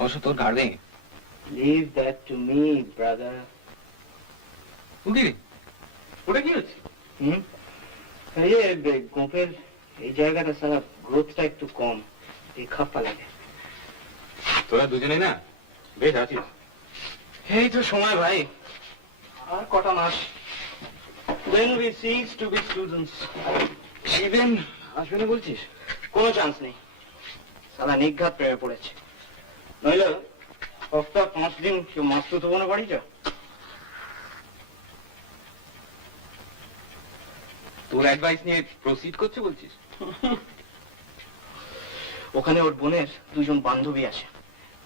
অবশ্য তোর গাড়ি। Leave that to me, brother. ওটা কি হচ্ছে? এই যে গোপের এই জায়গাটা সারা গ্রোথটা একটু কম, এই খাপ্পা লাগে। তোরা দুজনে না বেশ আছিস। এই তো সময় ভাই, আর কটা মাস, then we cease to be students. Shiben আসবে না বলছিস? কোনো চান্স নেই, সারা নিঘাত প্রেমে পড়েছে। নইলে সপ্তাহ 5 দিন কেউ মাস্তুত হবো না বাড়ি যা। তোর অ্যাডভাইস নিয়ে প্রসিড করছে বলছিস? ওখানে ওর বোনের 2 বান্ধবী আছে,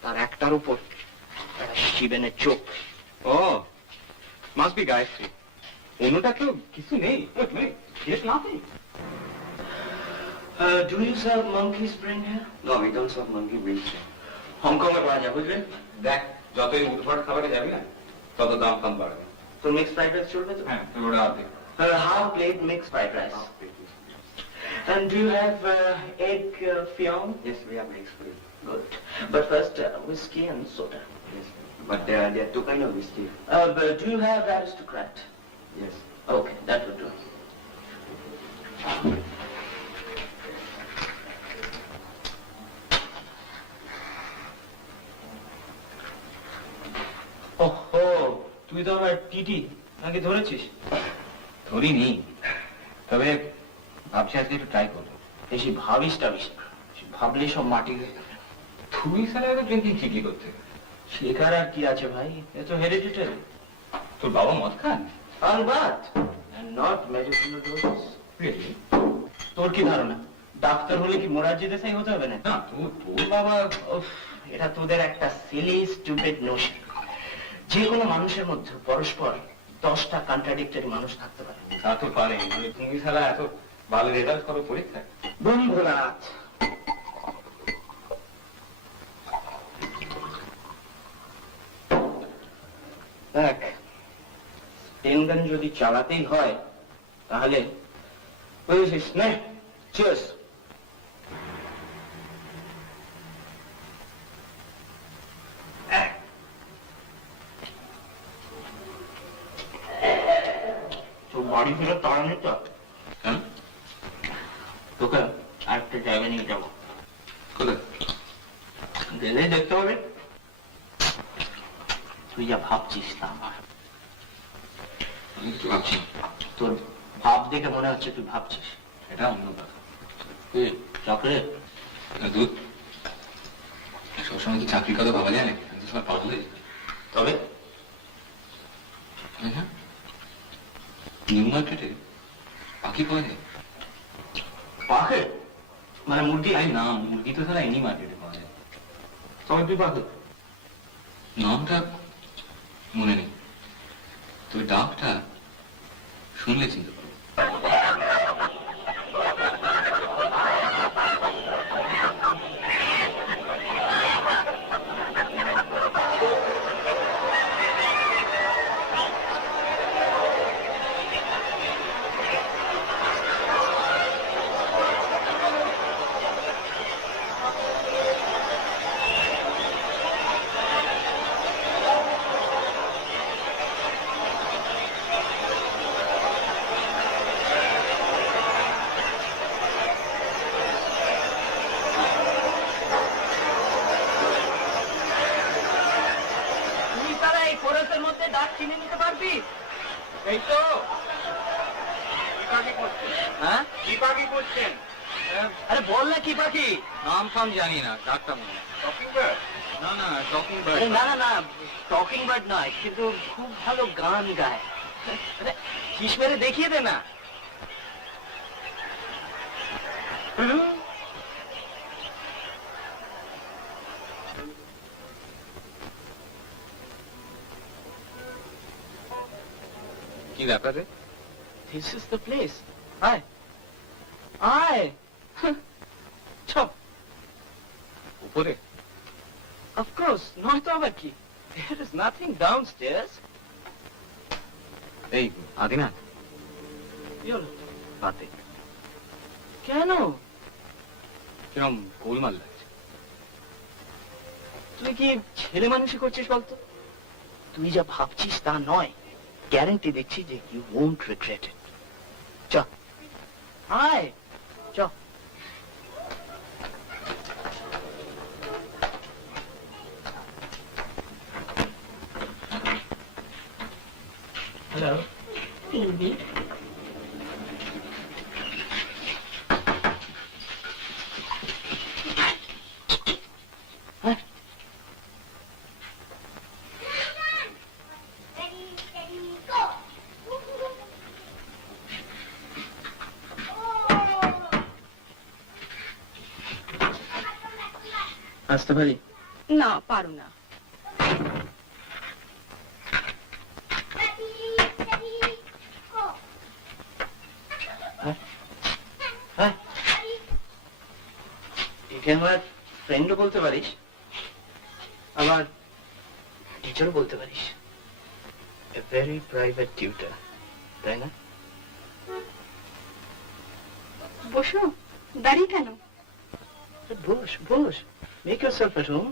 তার একটার উপর শিবেনের চোখ। ও মাস্ট বি গায়ত্রী, অন্যটা তো কিছু নেই। Do you serve monkey's brain here? No, we don't serve monkey brains. Hong Kong এ পাওয়া যায় বুঝলে। দেখ যতই উঠপাট খাবারে যাবি না তত দাম কম বাড়বে। তো মিক্স ফ্রাইড রাইস চলবে তো? হ্যাঁ তোর ওটা আর্ধেক। Half plate mixed fried rice. And do you have egg fion? Yes, we have eggs for you. Good. But first, whiskey and soda. Yes, but there are 2 kinds of whiskey. But do you have aristocrat? Yes. Okay, that would do. ওহো, তুই তো আমার TT নাকি ধরেছিস? ধরিনি, তবে ভাবছি আজকে একটু try করবো। বেশি ভাবিস টাবিস না, ভাবলে সব মাটি হয়ে যাবে। তুই সারা ড্রিঙ্কিং ঠিকই করতে। শেখার আর কি আছে ভাই, এ তো হেরিডিটারি। তোর বাবা মদ খান? আলবাত, নট মেডিসিনাল ডোজ। তোর কি ধারণা ডাক্তার হলে কি মোরারজি দেশাই হতে হবে না? না, তোর বাবা, উফ, এটা তোদের একটা সিলি স্টুপিড নোশন। যে কোনো মানুষের মধ্যে পরস্পর 10টা কন্ট্রাডিক্টরি মানুষ থাকতে পারে। তা তো পারে, মানে তুমি শালা এত ভালো রেজাল্ট করো পরীক্ষায়। বন্ধুরাত, দেখ, পেন গান যদি চালাতেই হয় তাহলে বুঝেছিস না? চিয়ার্স। তোর বাড়ি ফেরত তাড়া নেই তো? হ্যাঁ, তোকে আরেকটা জায়গা নিয়ে যাবো। কোথায়? গেলেই দেখতে হবে তুই যা ভাবছিস তা আমার। আমি কিছু ভাবছি না। তোর ভাব দেখে মনে হচ্ছে তুই ভাবছিস। এটা অন্য কথা। চকলেট? দুধ সবসময় কি চাকরির কথা ভাবা যায় নাকি? আমি তো সবাই পাগল হয়ে যাই। তবে হ্যাঁ, নিউ মার্কেটে পাখি পাওয়া যায়? পাখে মানে মুরগি? আরে না, মুরগি তো সারা এনি মার্কেটে পাওয়া যায়। তবে তুই পাখে? নামটা মনে নেই, তবে ডাকটা শুনলে চিনতে পারবো। তুই তারা এই ফরেস্টের মধ্যে ডাক চিনে নিতে পারবি? এই তো। হ্যাঁ, কি পাখি করছেন? আরে বল না কি পাখি? নাম ফাম জানি না, ডাকটা মনে হয়। না না, টকিং বার্ড। না না না, টকিং বার্ড নয়, কিন্তু খুব ভালো গান গায়। আরে হিস মেরে দেখিয়ে দে না। কি ব্যাপার রে? This is the place. আয় আয়। চপ। উপরে? Of course, নয়তো আবার কি? There is nothing downstairs. এই আদিনাথ, কি হলো? বাদে কেন? কিরম গোলমাল লাগছে। তুই কি ছেলে মানুষই করছিস বলতো? তুই যা ভাবছিস তা নয়। গ্যারান্টি দিচ্ছি যে you won't regret it. চ আয়, চ। হ্যালো। আসতে পারি? না, পারো না। হ্যাঁ, একে আমার ফ্রেন্ডও বলতে পারিস, আবার টিচারও বলতে পারিস। এ ভেরি প্রাইভেট টিউটার, তাই না? বসো, দাঁড়িয়ে কেন? বস বস, মেক ইয়োরসেলফ এট হোম।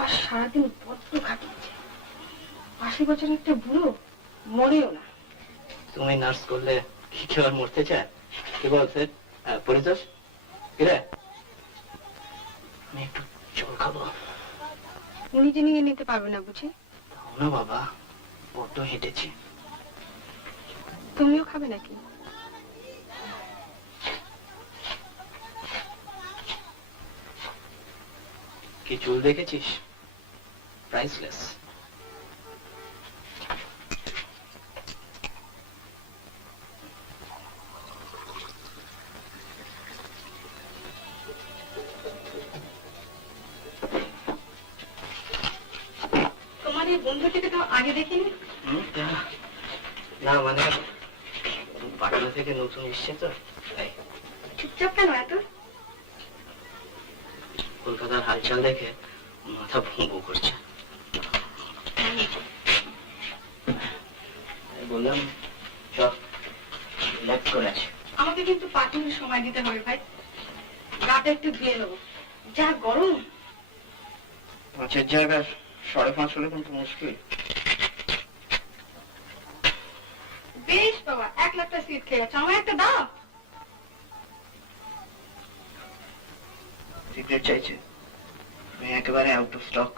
আর সারাদিন বড্ড খাটিয়েছে। 80 বছরের একটা বুড়ো, মরেও না। তুমি নার্স করলে কি কেউ আর মরতে চায়? কি বল স্যার? পরিতোষ, কিরে আমি একটু জল খাবো। নিজে নিয়ে নিতে পারবে না বুঝি? না বাবা, বড্ড হেঁটেছি। তুমিও খাবে নাকি? কি চুল দেখেছিস? প্রাইসলেস। তোমার এই বন্ধুটিকে তো আগে দেখিনি। না মানে পাটনা থেকে নতুন এসছে তো তাই। চুপচাপ কেন এত? কলকাতার হালচাল দেখে মাথা ভুঁ করছে। বললাম চল লেট করে আছে। আমাকে কিন্তু 5 মিনিট সময় দিতে হবে ভাই, গাটা একটু ধুয়ে নেবো, যা গরম। 5-এর জায়গায় 5.5 হলে কিন্তু মুশকিল। বেশ বাবা, 1 লাখটা সিট খেয়ে যাচ্ছে, আমার একটা দাও। সিগারেট চাইছে, আমি একেবারে আউট অফ স্টক।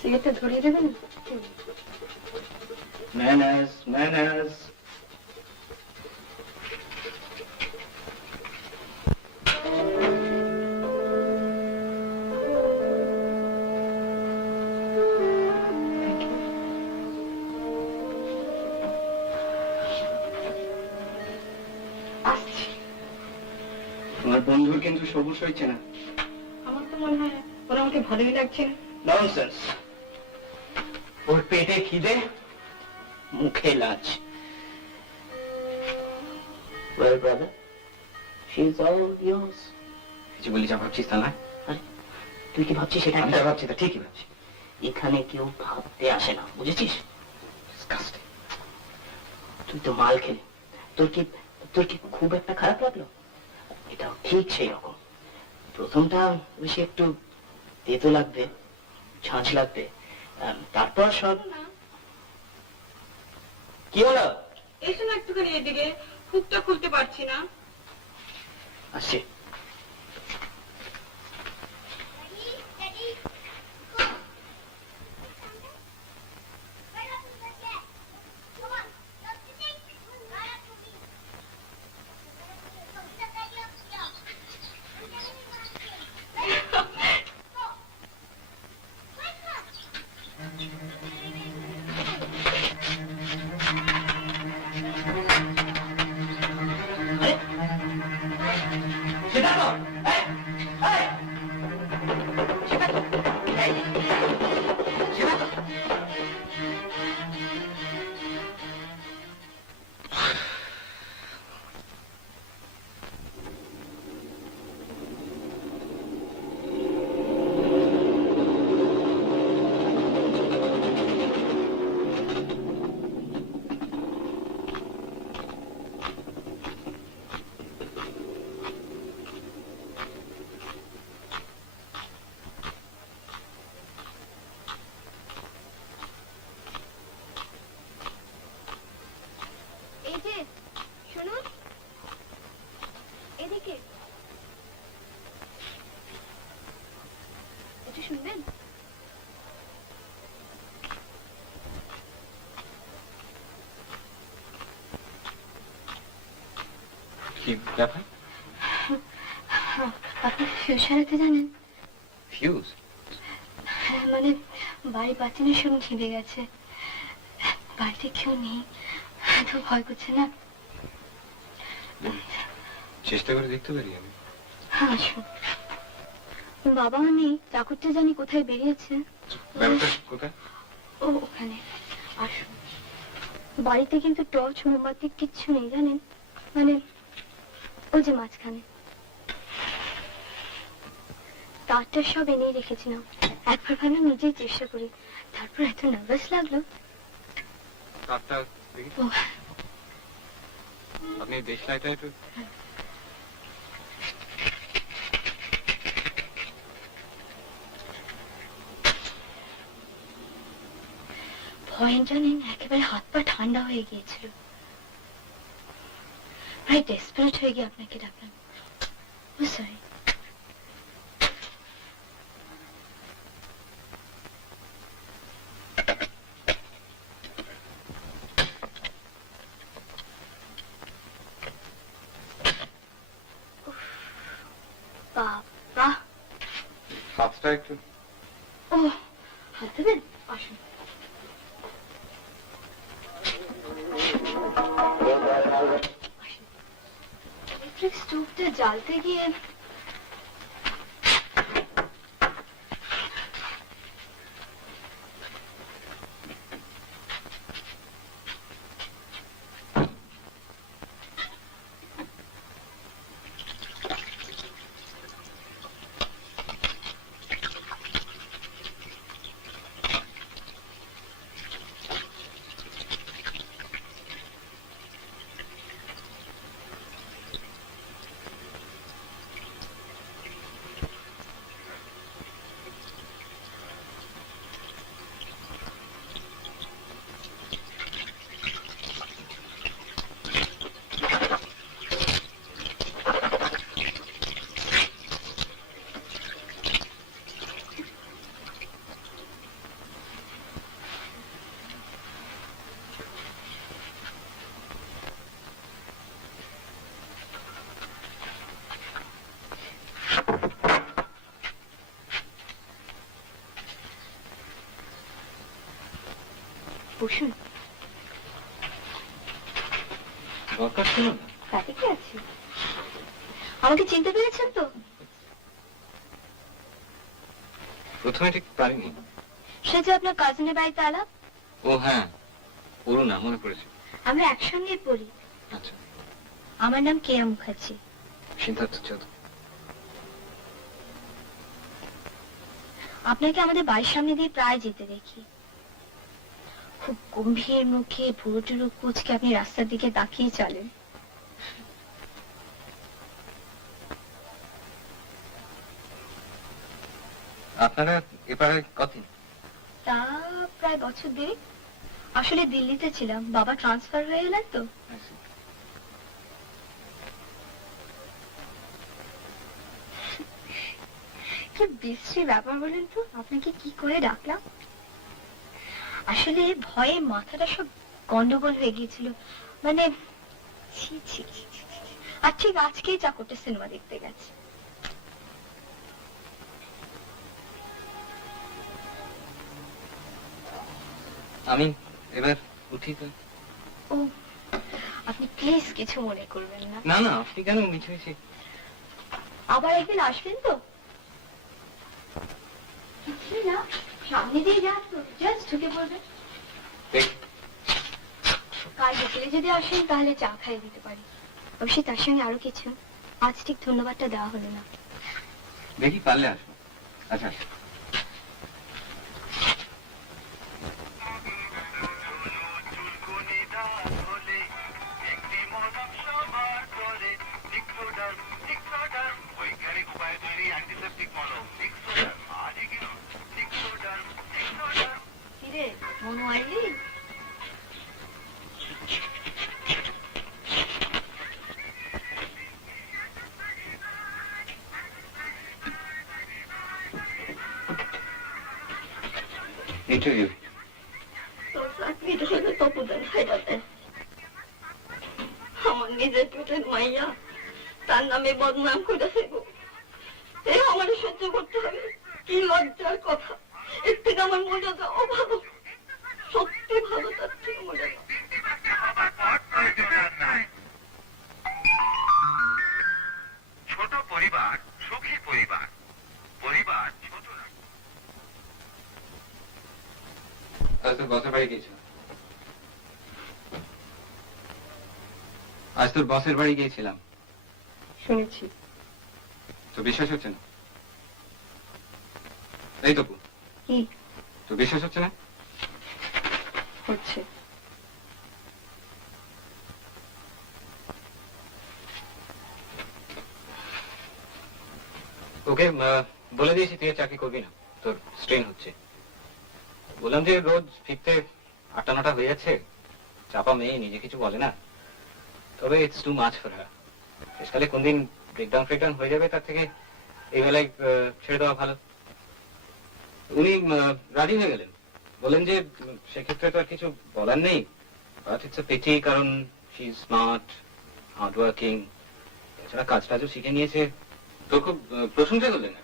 সিগারেটটা ধরিয়ে দেবেন? Manners manners. তোমার বন্ধুর কিন্তু সবুজ হয়েছে না। আমার তো মনে হয় ওরা আমাকে ভালোই লাগছে না। ননসেন্স। ওর পেটে খিদে, মুখে লাজ। Well, brother, she's all yours. কিছু বলি যা ভাবছিস তা না? তুই কি ভাবছিস সেটা? আমি যা ভাবছি তা ঠিকই ভাবছি। এখানে কেউ ভাবতে আসে না, বুঝেছিস? Disgusting. তুই তো মাল খেলি, তোর কি খুব একটা খারাপ লাগলো? এটাও ঠিক সেই রকম। প্রথমটা বেশি একটু তেতো লাগবে, ঝাঁঝ লাগবে, তারপর সব। কি হলো? এসো না একটুখানি এদিকে, হুকটা খুলতে পারছি না। আসছে। এই যে শুনুন, এদিকে একটু শুনবেন। কি ব্যাপার? আপনি ফিউজ সারাতে জানেন? ফিউজ? মানে বাড়ি বাঁচানোর সঙ্গে ছিঁড়ে গেছে, বাড়িতে কেউ নেই, তো ভয় করছে না। চেষ্টা করে দেখতে পারি আমি? হ্যাঁ আসুন। বাবাও নেই, চাকরটা জানি কোথায় বেরিয়েছে। ব্যাপারটা কোথায়? ও ওখানে। আসুন। বাড়িতে কিন্তু টর্চ মোমবাতি কিচ্ছু নেই জানেন, মানে ওই যে মাঝখানে তারটা সব এনেই রেখেছিলাম। একবার ভাবলাম নিজেই চেষ্টা করি, তারপর এত নার্ভাস লাগলো। তারটা দেখি। ও আপনি দেশলাইটা একটু। ভয় জানেন, একেবারে হাত পা ঠান্ডা হয়ে গিয়েছিল। প্রায় ডেসপারেট হয়ে গিয়ে আপনাকে ডাকলাম। ও সরি। গ্লাসটা একটু ও হাত দেবেন? আসুন। ইলেকট্রিক স্টোভটা জ্বালতে গিয়ে বসুন। দরকার ছিল না। তাতে কি আছে? আমাকে চিনতে পেরেছেন তো? প্রথমে ঠিক পারিনি। সে যে আপনার কাজিনের বাড়িতে আলাপ। ও হ্যাঁ, অরুণা, মনে পড়েছে। আমরা একসঙ্গে পড়ি। আচ্ছা, আমার নাম কেয়া মুখার্জি। সিদ্ধার্থ চৌধুরী। আপনাকে আমাদের বাড়ির সামনে দিয়ে প্রায় যেতে দেখি। খুব গম্ভীর মুখে ভুরু টুরু কুচকে আপনি রাস্তার দিকে তাকিয়ে চলেন। আপনারা এপারে কতদিন? তা প্রায় বছর দেড়েক। আসলে দিল্লিতে ছিলাম, বাবা ট্রান্সফার হয়ে এলেন তো। কি বিশ্রী ব্যাপার বলেন তো, আপনাকে কি করে ডাকলাম? আসলে ভয়ে মাথাটা সব গন্ডগোল হয়ে গিয়েছিল। মানে ছি ছি ছি ছি ছি। আর ঠিক আজকেই চাকরটা সিনেমা দেখতে গেছে। আমি এবার উঠি তো। ও, আপনি প্লিজ কিছু মনে করবেন না। না না, আপনি কেন মিছে মিছে? আবার একদিন আসবেন তো? কিছু না, সামনে দিয়ে যান তো, জাস্ট ঢুকে পড়বেন। কাল বিকেলে যদি আসেন তাহলে চা খাইয়ে দিতে পারি। অবশ্যই তার সঙ্গে আরো কিছু। আজ ঠিক ধন্যবাদটা দেওয়া হলো না। দেখি পারলে আসবো। আচ্ছা, কিরে, মনু আইলি? ইন্টারভিউ। তোর চাকরি ধরবে তপুদান খাইদাতে। আমার নিজের পেটের মাইয়া তার নামে বদনাম করেছে গো। এই আমার সহ্য করতে হবে। কি লজ্জার কথা। এর থেকে আমার মর্যাদা অভাব। সত্যি ভালো, তার থেকে মর্যাদা। ছোট পরিবার সুখী পরিবার, পরিবার ছোট না। আজ তোর বসের বাড়ি গিয়েছিলাম। আজ তোর বসের বাড়ি গিয়েছিলাম। শুনেছি। তো বিশ্বাস হচ্ছে না? এই তপু, কি তো বিশ্বাস হচ্ছে না? হচ্ছে? ওকে বলে দিয়েছি তুই আর চাকরি করবি না, তোর স্ট্রেন হচ্ছে। বললাম যে রোজ ফিরতে 8-9টা হয়ে যাচ্ছে, চাপা মেয়ে, নিজে কিছু বলে না। তবে it's too much for her. শেষকালে কোন দিন ব্রেকডাউন ফ্রেকডাউন হয়ে যাবে, তার থেকে এই বেলায় ছেড়ে দেওয়া ভালো। উনি রাজি হয়ে গেলেন, বলেন যে সেক্ষেত্রে তো আর কিছু বলার নেই, বাট ইটস এ পিটি, কারণ she is smart, hard working, এছাড়া কাজ টাজও শিখে নিয়েছে। তোর খুব প্রশংসা করলেন।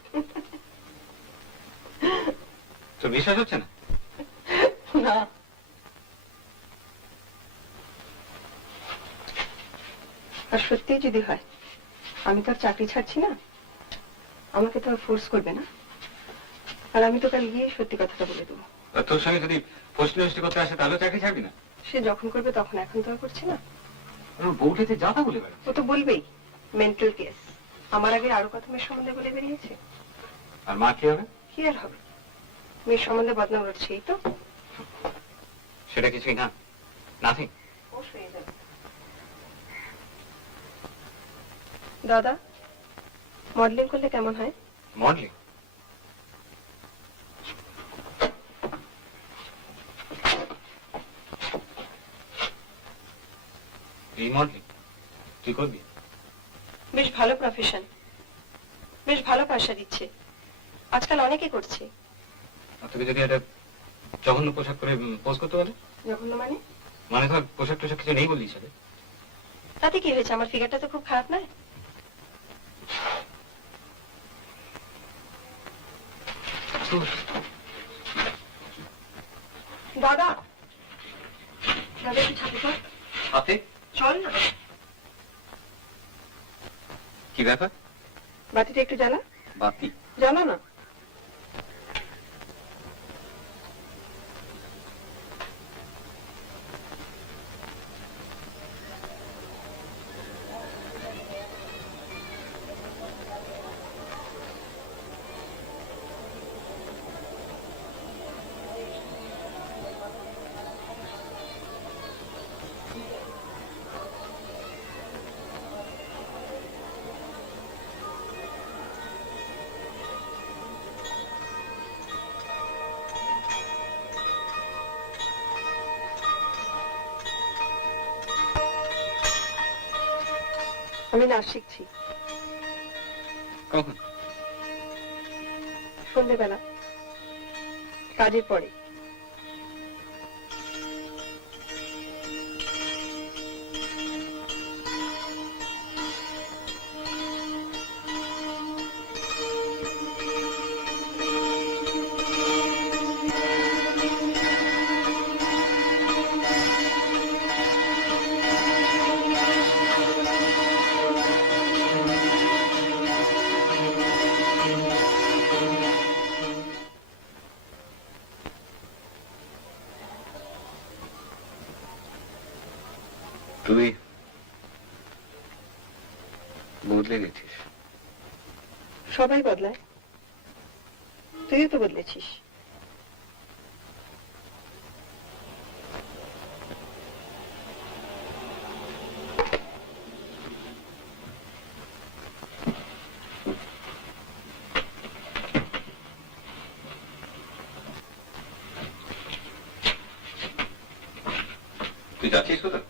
তো বিশ্বাস হচ্ছে না? না, আর সত্যি যদি হয়, আমি তো আর চাকরি ছাড়ছি না, আমাকে তো আর ফোর্স করবে না, আর আমি তো কাল গিয়ে সত্যি কথাটা বলে দেবো। আর তোর সঙ্গে যদি পোস্ট মিনিস্ট্রি করতে আসে তাহলে চাকরি ছাড়বি না? সে যখন করবে তখন, এখন তো আর করছি না। আর ওর বউটাতে যা তা বলে বেড়াচ্ছে। ও তো বলবেই, মেন্টাল কেস। আমার আগে আরো কথা মেয়ের সম্বন্ধে বলে বেরিয়েছে। আর মা কি হবে? কি আর হবে, মেয়ের সম্বন্ধে বদনাম রটছে, এই তো। সেটা কিছুই না, নাথিং। দাদা, মডেলিং করলে কেমন হয়? মডেলিং? এই মডেলিং তুই করবি? বেশ ভালো প্রফেশন, বেশ ভালো পয়সা দিচ্ছে, আজকাল অনেকে করছে। আর তোকে যদি একটা জঘন্য পোশাক করে পোজ করতে বলে? জঘন্য মানে? মানে ধর পোশাক টোশাক কিছু নেই বললি হিসাবে। তাতে কি হয়েছে, আমার ফিগারটা তো খুব খারাপ নয়। দাদা, দাদা একটু ছাদে চল। হাতে? চল না। কি ব্যাপার? বাতিটা একটু জ্বালা। বাতি? জ্বালা না। আমি নাচ শিখছি। কখন? সন্ধ্যেবেলা, কাজের পরে। তুই বদলে গেছিস। সবাই বদলায়, তুইও তো বদলেছিস। তুই যাচ্ছিস কোথায়?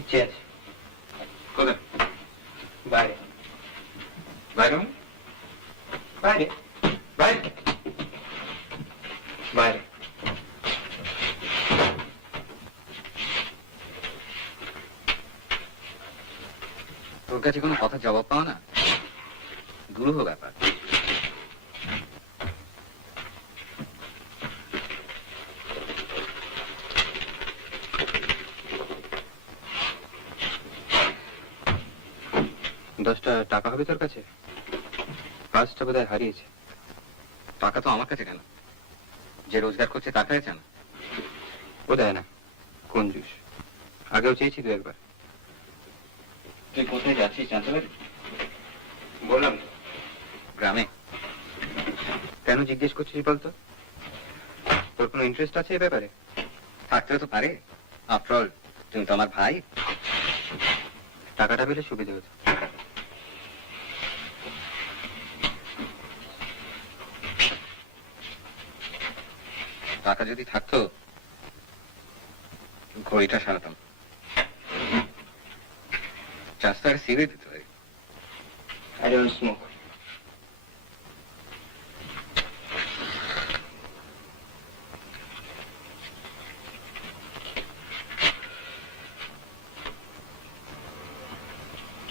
ইচ্ছে আছে। কোথায়? বাইরে। বাইরে মানে? বাইরে। বাইরে? বাইরে। তোর কাছে কোনো কথা জবাব পাও না? দুরূহ ব্যাপার। $10 হবে তোর কাছে? পার্সটা বোধহয় হারিয়েছে। টাকা তো আমার কাছে কেন? যে রোজগার করছে টাকা আছে না? ও দেয় না, কঞ্জুস। আগেও চেয়েছি দু একবার। তুই কোথায় যাচ্ছিস জানতে পারি? বললাম তো, গ্রামে। কেন জিজ্ঞেস করছিস বলতো? তোর কোনো ইন্টারেস্ট আছে এ ব্যাপারে? থাকতে তো পারে, আফটার অল তুমি তো আমার ভাই। টাকাটা পেলে সুবিধা হতো। টাকা যদি থাকতো ঘড়িটা সারাতাম, রাস্তায় সিগারেট দিতে পারি। I don't smoke.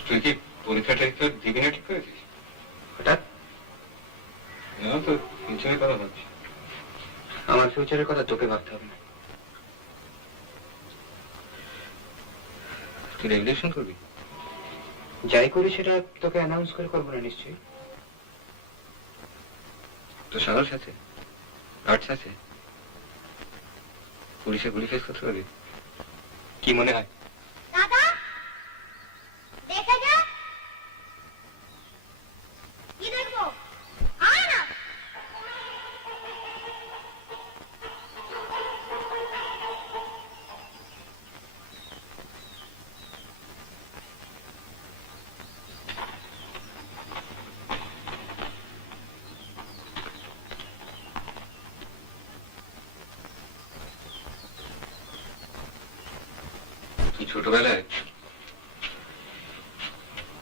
তুই কি পরীক্ষাটা একটু দিবি না ঠিক করেছিস? হঠাৎ? আমার তো ফিউচারের কথা ভাবছি। আমার ফিউচারের কথা তোকে ভাবতে হবে না। তুই রেগুলেশন করবি? যাই করি সেটা তোকে অ্যানাউন্স করে করবো না নিশ্চয়ই। তো সাগর সাথে আর্টস আছে, পুলিশে গুলি ফেস করতে পারবি? কি মনে হয়? দাদা দেখে যা, কি দেখবো? আয় না। তুই ছোটবেলায়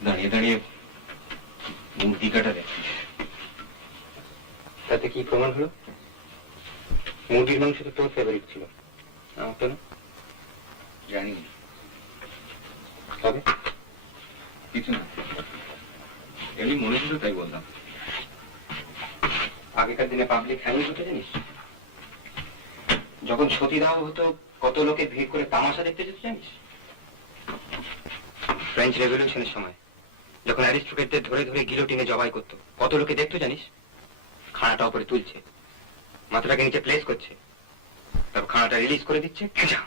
দাঁড়িয়ে দাঁড়িয়ে মূর্তি কাটা দেখছিস, তাতে কি প্রমাণ হলো? মুরগির মাংস তো তোর ফেভারিট ছিল, আমার তো না। জানি না, তবে কিছু না, এমনি মনে হলো তাই বললাম। আগেকার দিনে পাবলিক হ্যামিং হতো জানিস? যখন সতীদাহ হতো কত লোকে ভিড় করে তামাশা দেখতে যেত জানিস? ফ্রেঞ্চ রেভলিউশনের সময় যখন অ্যারিস্টোক্রেটদের ধরে ধরে গিলোটিনে জবাই করতো কত লোকে দেখতো জানিস? খানাটা উপরে তুলছে, মাথাটাকে নিচে প্লেস করছে, তারপর খানাটা রিলিজ করে দিচ্ছে, খেঁচা।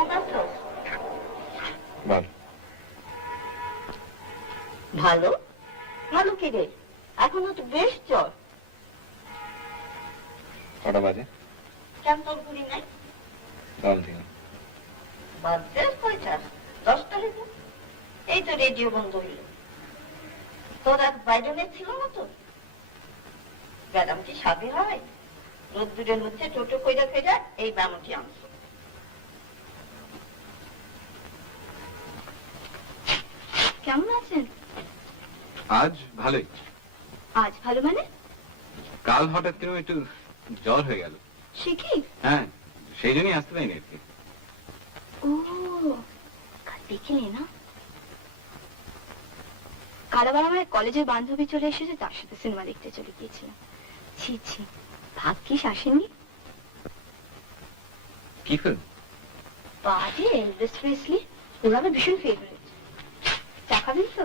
কেমন আছো? বল ভালো? ভালো কি রে? এখনো তো বেশ জ্বর। কটা বাজে? কেন তোর ঘুরি নাই? বল দিন। বাজে কয়টা? 10টা হইল। এই তো রেডিও বন্ধ হইল। তোর আর বাইডনের ছিল না তো? ম্যাডাম কি সাথে হয়? রোদ্দুরের মধ্যে টোটো কইরা কইরা এই ব্যামটি আনছো। কেমন আছেন? আজ ভালোই। আজ ভালো মানে? কাল হঠাৎ করে একটু জ্বর হয়ে গেল। সে কি? হ্যাঁ, সেই জন্যই আসতে পারিনি আর কি। ও, কাল বিকেলে না? কাল আবার আমার কলেজের বান্ধবী চলে এসেছে, তার সাথে সিনেমা দেখতে চলে গিয়েছিলাম। ছি ছি, ভাগ্যিস আসেননি। কি ফিল্ম? বাজে এলভিস প্রেসলি, ওরা আমার ভীষণ ফেভারিট। চা খাবেন তো?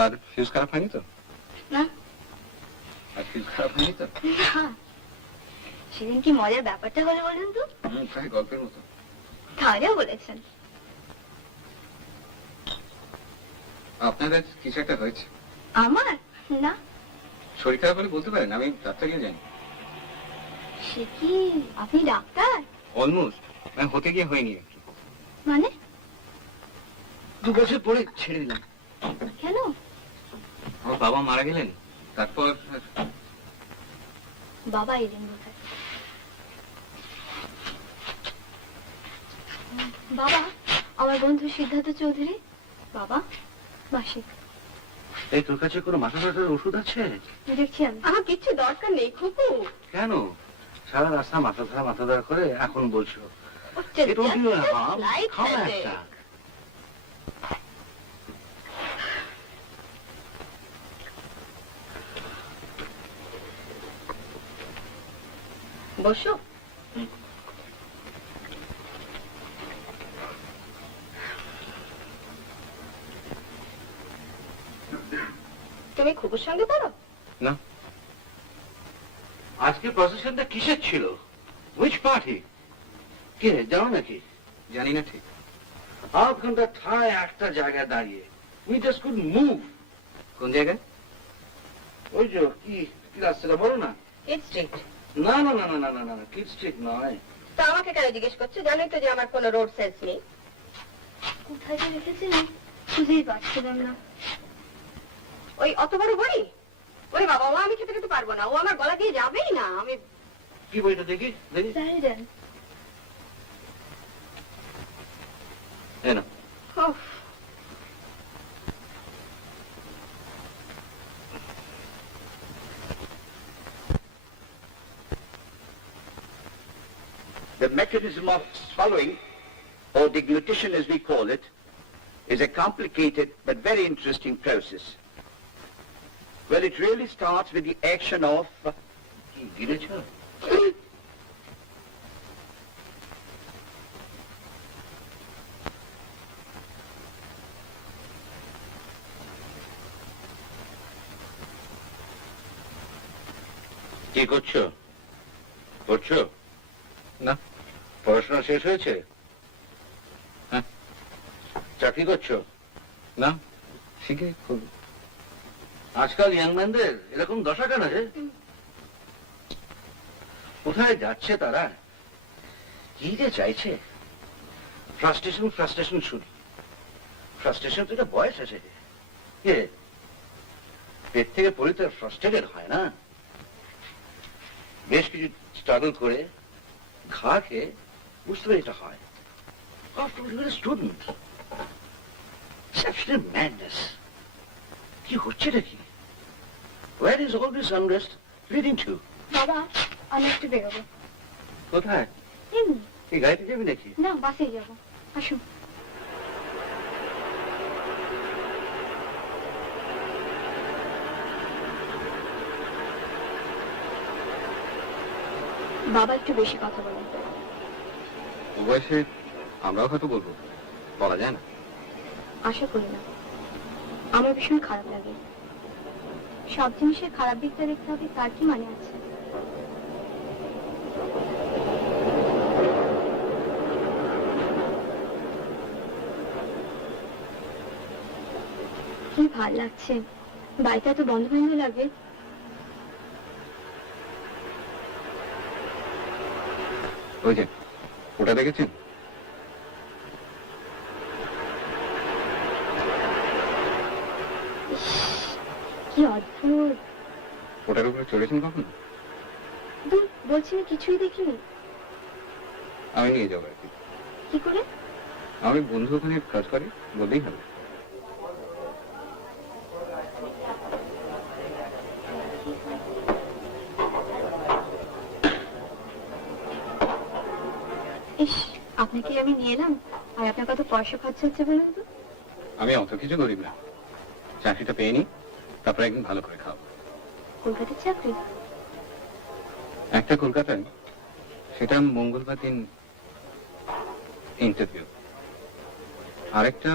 আর ফিউজ খারাপ হয়নি তো? না আর ফিউজ খারাপ হয়নি তো? না, সেদিন কি মজার ব্যাপারটা হলো বলুন তো? প্রায় গল্পের মতো। তাহলেও বলেছেন। আপনাদের কিছু একটা হয়েছে? আমার না। শরীর খারাপ হলে বলতে পারেন, আমি ডাক্তারকে জানি। সে কি, আপনি ডাক্তার? অলমোস্ট, মানে হতে গিয়ে হয়নি আর কি। মানে 2 বছর পরে ছেড়ে দিলাম। কেন? আমার বাবা মারা গেলেন, তারপর বাবা এলেন বোধহয়। বাবা, আমার বন্ধু সিদ্ধার্থ চৌধুরী। বাবা মাসিক। এই তোর কাছে কোনো মাথা ব্যথার ওষুধ আছে? দেখছি আমি। আমার কিচ্ছু দরকার নেই খুকু। কেন সারা রাস্তা মাথা ধরা করে এখন বলছো? Just like খাও না that. একটা। বসো। তুমি খুকুর সঙ্গে পড়ো? না। আজকে প্রসেশনটা কিসের ছিল? Which party? কে জানো নাকি? জানি না ঠিক। আধ ঘন্টা ঠায় একটা জায়গায় দাঁড়িয়ে উই জাস্ট কুড মুভ। কোন জায়গায়? ওই যে কি ক্লাস ছিল বলো না? Kid street. না না না না না না না কিড স্ট্রিট নয়। তা আমাকে কেন জিজ্ঞেস করছো? জানোই তো যে আমার কোনো রোড সেন্স নেই। কোথায় যে রেখেছিলাম খুঁজেই পাচ্ছিলাম না। ওই অত বড় বই? ওরে বাবা, ও আমি খেতে খেতে পারবো না, ও আমার গলা দিয়ে যাবেই না। আমি কি বইটা দেখি দেখি। সাইডেন। এই না উফ, The mechanism of swallowing, or deglutition as we call it, is a complicated but very interesting process. Well, it really starts with the action of... কি গিরেছ? কি করছো? পড়ছো? না। পড়াশোনা শেষ হয়েছে? হ্যাঁ। চাকরি করছো? না, শিখে খুব। আজকাল ইয়াং ম্যানদের এরকম দশা কেন রে? কোথায় যাচ্ছে তারা? কি যে চাইছে? ফ্রাস্ট্রেশন শুনি। ফ্রাস্ট্রেশন তো একটা বয়স আছে। কে পেট থেকে পড়ে তো ফ্রাস্ট্রেটেড হয় না। বেশ কিছু স্ট্রাগল করে ঘা খেয়ে বুঝতে পারি এটা হয়। Student madness. কি হচ্ছে নাকি? Where is all this unrest leading to? বাবা, আমি একটু বেরোবো। কোথায়? এমনি। এই গাড়িতে যাবি নাকি? না, বাসে যাবো। আসুন। বাবা একটু বেশি কথা বলেন। ও বয়সে আমরাও হয়তো বলবো, বলা যায় না। আশা করি না। আমার ভীষণ খারাপ লাগে। সব জিনিসের খারাপ দিকটা দেখতে হবে তার কি মানে আছে? কি ভাল লাগছে, বাড়িতে এত বন্ধ বন্ধ লাগে। ওই যে ওটা দেখেছেন? কি অদ্ভুত। ওটার উপরে চড়েছেন কখন? দূর, বলছি না কিছুই দেখিনি। আমি নিয়ে যাবো আর কি। কি করে? আমি বন্ধু ওখানে কাজ করে, বললেই হবে। ইস, আপনাকে আমি নিয়ে এলাম আর আপনার কত পয়সা খরচ হচ্ছে বলুন তো? আমি অত কিছু গরিব না, চাকরিটা পেয়ে নি, তারপরে একদিন ভালো করে খাবো। কলকাতার চাকরি? একটা কলকাতায়, সেটা মঙ্গলবার দিন ইন্টারভিউ। আরেকটা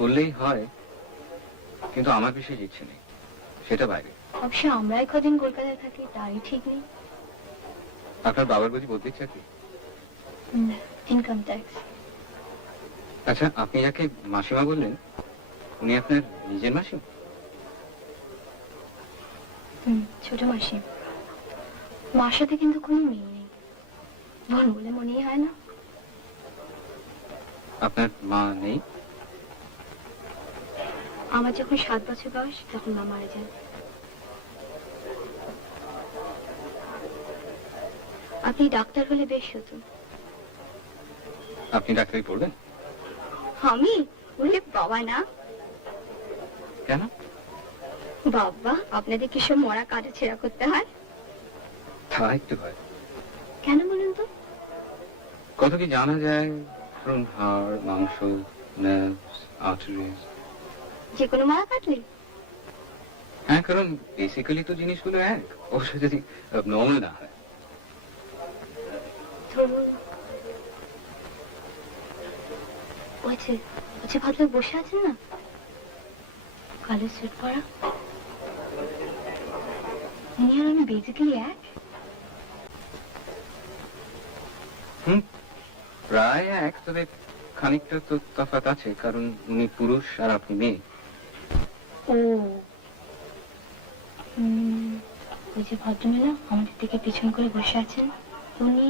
বললেই হয়, কিন্তু আমার বিশেষ ইচ্ছে নেই, সেটা বাইরে। অবশ্য আমরাই কদিন কলকাতায় থাকি তারই ঠিক নেই। আপনার বাবার বুঝি বদলির চাকরি? Income tax. আচ্ছা, আপনি যাকে মাসিমা বললেন, উনি আপনার নিজের মাসিমা? ছোট মাসি। মার সাথে কিন্তু কোনো মিল নেই, বোন বলে মনেই হয় না। আপনার মা নেই? আমার যখন 7 বছর বয়স তখন মা মারা যান। আপনি ডাক্তার হলে বেশ হতো। আপনি ডাক্তারি পড়বেন? আমি? বলে বাবা না। কেন? বাবা, আপনাদের কিসব মরা কাজে ছেঁড়া করতে হয়? তা একটু হয়। কেন বলুন তো? কত কি জানা যায়, ধরুন হাড়, মাংস, নার্ভস, আর্টারিজ। যে কোনো মারা কাটলে? হ্যাঁ, কারণ বেসিক্যালি তো জিনিসগুলো এক, অবশ্য যদি নর্মাল না হয়। ধরুন ওই যে ভদ্রলোক বসে আছেন না, কালো স্যুট পরা, উনি আর আমি বেসিক্যালি এক। প্রায় এক, তবে খানিকটা তো তফাৎ আছে, কারণ উনি পুরুষ আর আপনি মেয়ে। ও, ওই যে ভদ্রমহিলা আমাদের দিকে পিছন করে বসে আছেন, উনি?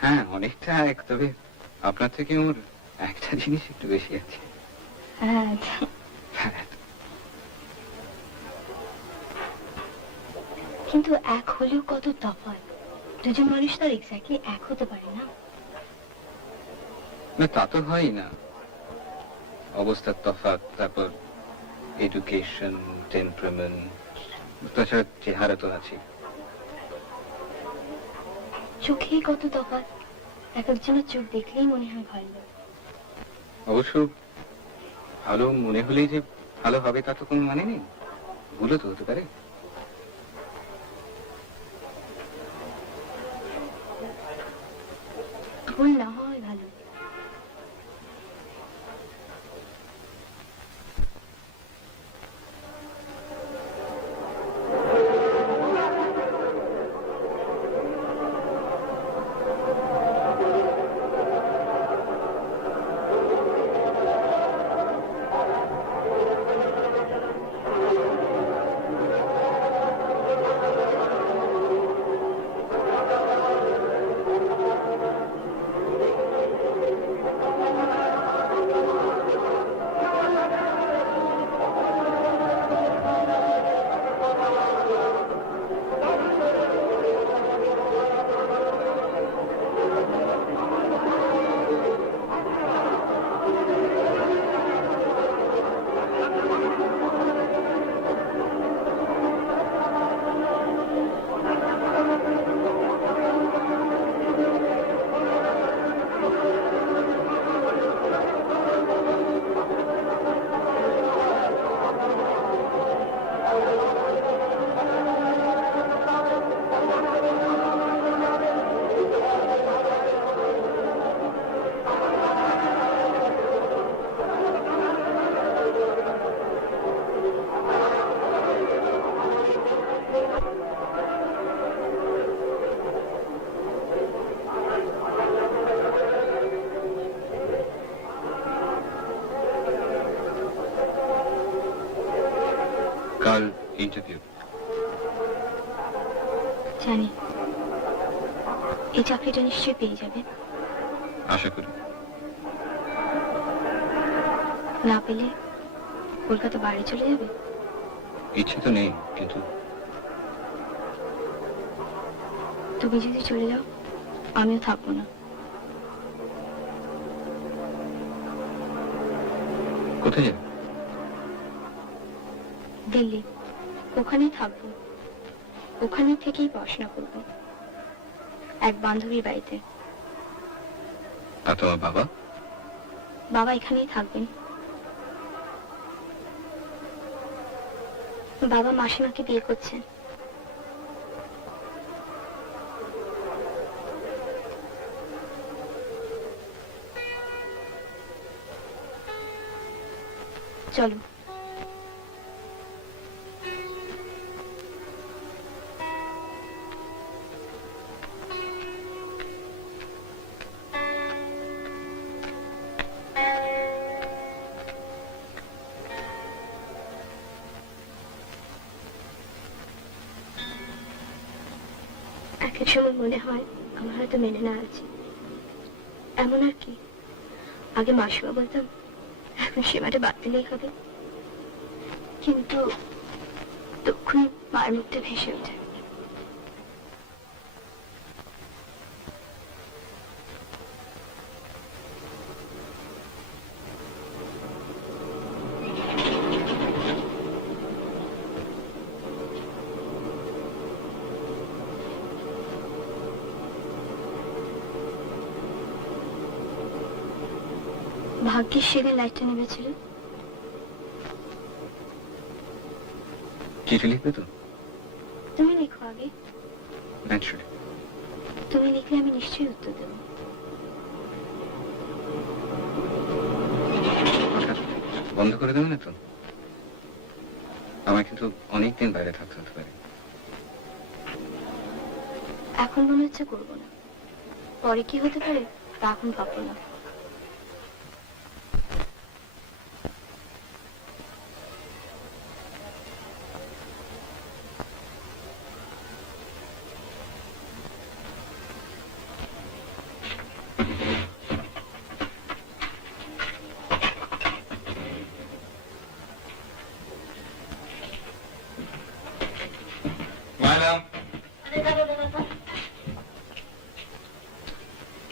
হ্যাঁ, অনেকটা এক, তবে আপনার থেকে ওর একটা জিনিস একটু বেশি আছে। হ্যাঁ। কিন্তু এক হলেও কত তফাৎ, দুজন মানুষ তো এক্স্যাক্টলি এক হতে পারে না। না, তা তো হয় না, অবস্থার তফাৎ, তারপর এডুকেশন, টেম্পারামেন্ট, তাছাড়া চেহারা তো আছে। চোখেই কত তফাৎ, এক একজনের চোখ দেখলেই মনে হয় ভালো। অবশ্য ভালো মনে হলেই যে ভালো হবে তা তো কোনো মানে নেই, ভুলও তো হতে পারে। ভুল না হয় ভালো। interview. জানি এই চাকরিটা নিশ্চয়ই পেয়ে যাবে। আশা করি। না পেলে কলকাতা বাইরে চলে যাবে। ইচ্ছে তো নেই, কিন্তু তুমি যদি চলে যাও আমিও থাকবো না। কোথায় যাবে? দিল্লি, ওখানেই থাকবো। ওখানে থেকেই পড়াশোনা করবো এক বান্ধবীর বাড়িতে। আর তোমার বাবা? বাবা এখানেই থাকবেন। বাবা মাসিমাকে বিয়ে করছেন। চলো। এক এক সময় মনে হয় আমার হয়তো মেনে না আছে। এমন আর কি, আগে মাসিমা বলতাম এখন সীমাটা বাদ দিলেই হবে, কিন্তু তখনই মায়ের মুখটা ভেসে ওঠে। ভাগ্যের সেদিন লাইটটা নেমেছিল। চিঠি লিখবে তো? তুমি লিখো আগে। ন্যাচুরালি। তুমি লিখলে আমি নিশ্চয়ই উত্তর দেবো। বন্ধ করে দেবে না তো? আমার কিন্তু অনেকদিন বাইরে থাকতে হতে পারে। এখন মনে হচ্ছে করবো না, পরে কি হতে পারে তা এখন ভাববো না।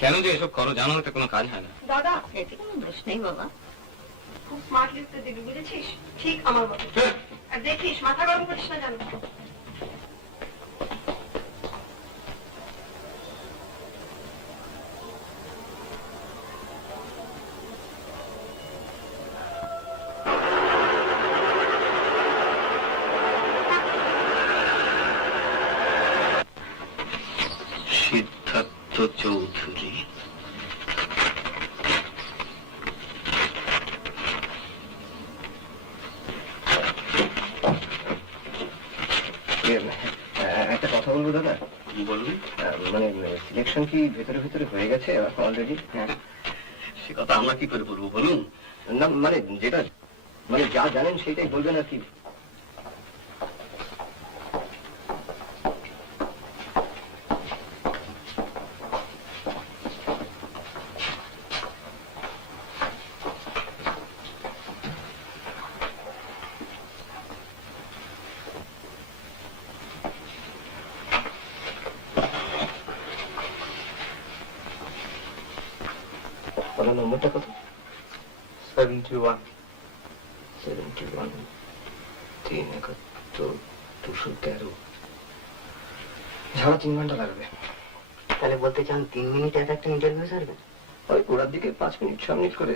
কেন যে এসব করো জানো, এটা কোনো কাজ হয় না। দাদা এতে কোনো দোষ নেই বাবা। খুব স্মার্টলি উত্তর দিবি, বুঝেছিস? ঠিক আমার মতো। আর দেখিস মাথা গরম করিস না জানো। সিদ্ধার্থ চৌধুরী, একটা কথা বলবো দাদা। বলুন। মানে সিলেকশন কি ভেতরে ভেতরে হয়ে গেছে অলরেডি? হ্যাঁ। সে কথা আমরা কি করে বলবো বলুন। না মানে যেটা মানে যা জানেন সেটাই বলবেন আর কি। আপনার নম্বরটা কত? 71 71 371 213। ঝাড়া 3 ঘন্টা লাগবে। তাহলে বলতে চান 3 মিনিটে একটা ইন্টারভিউ সারবেন? ওই গোড়ার দিকে 5 মিনিট 6 মিনিট করে,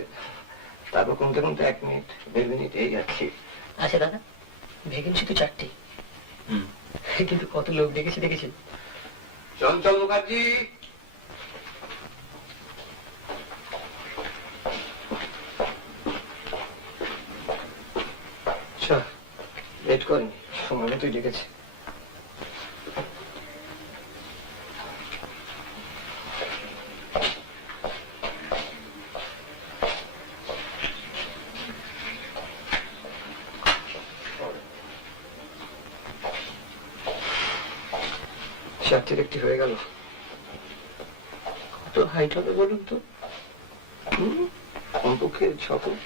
তারপর কমতে কমতে 1 মিনিট 1.5 মিনিট এই আর কি। আচ্ছা দাদা, ভ্যাকেন্সি তো 4টি, কিন্তু কত লোক ডেকেছে দেখেছেন? চঞ্চল মুখার্জি, আচ্ছা ওয়েট করেন, সময় মতোই ডেকেছে। চারটের একটি হয়ে গেল। কত হাইট হবে বলুন তো? কমপক্ষে 6 ফুট।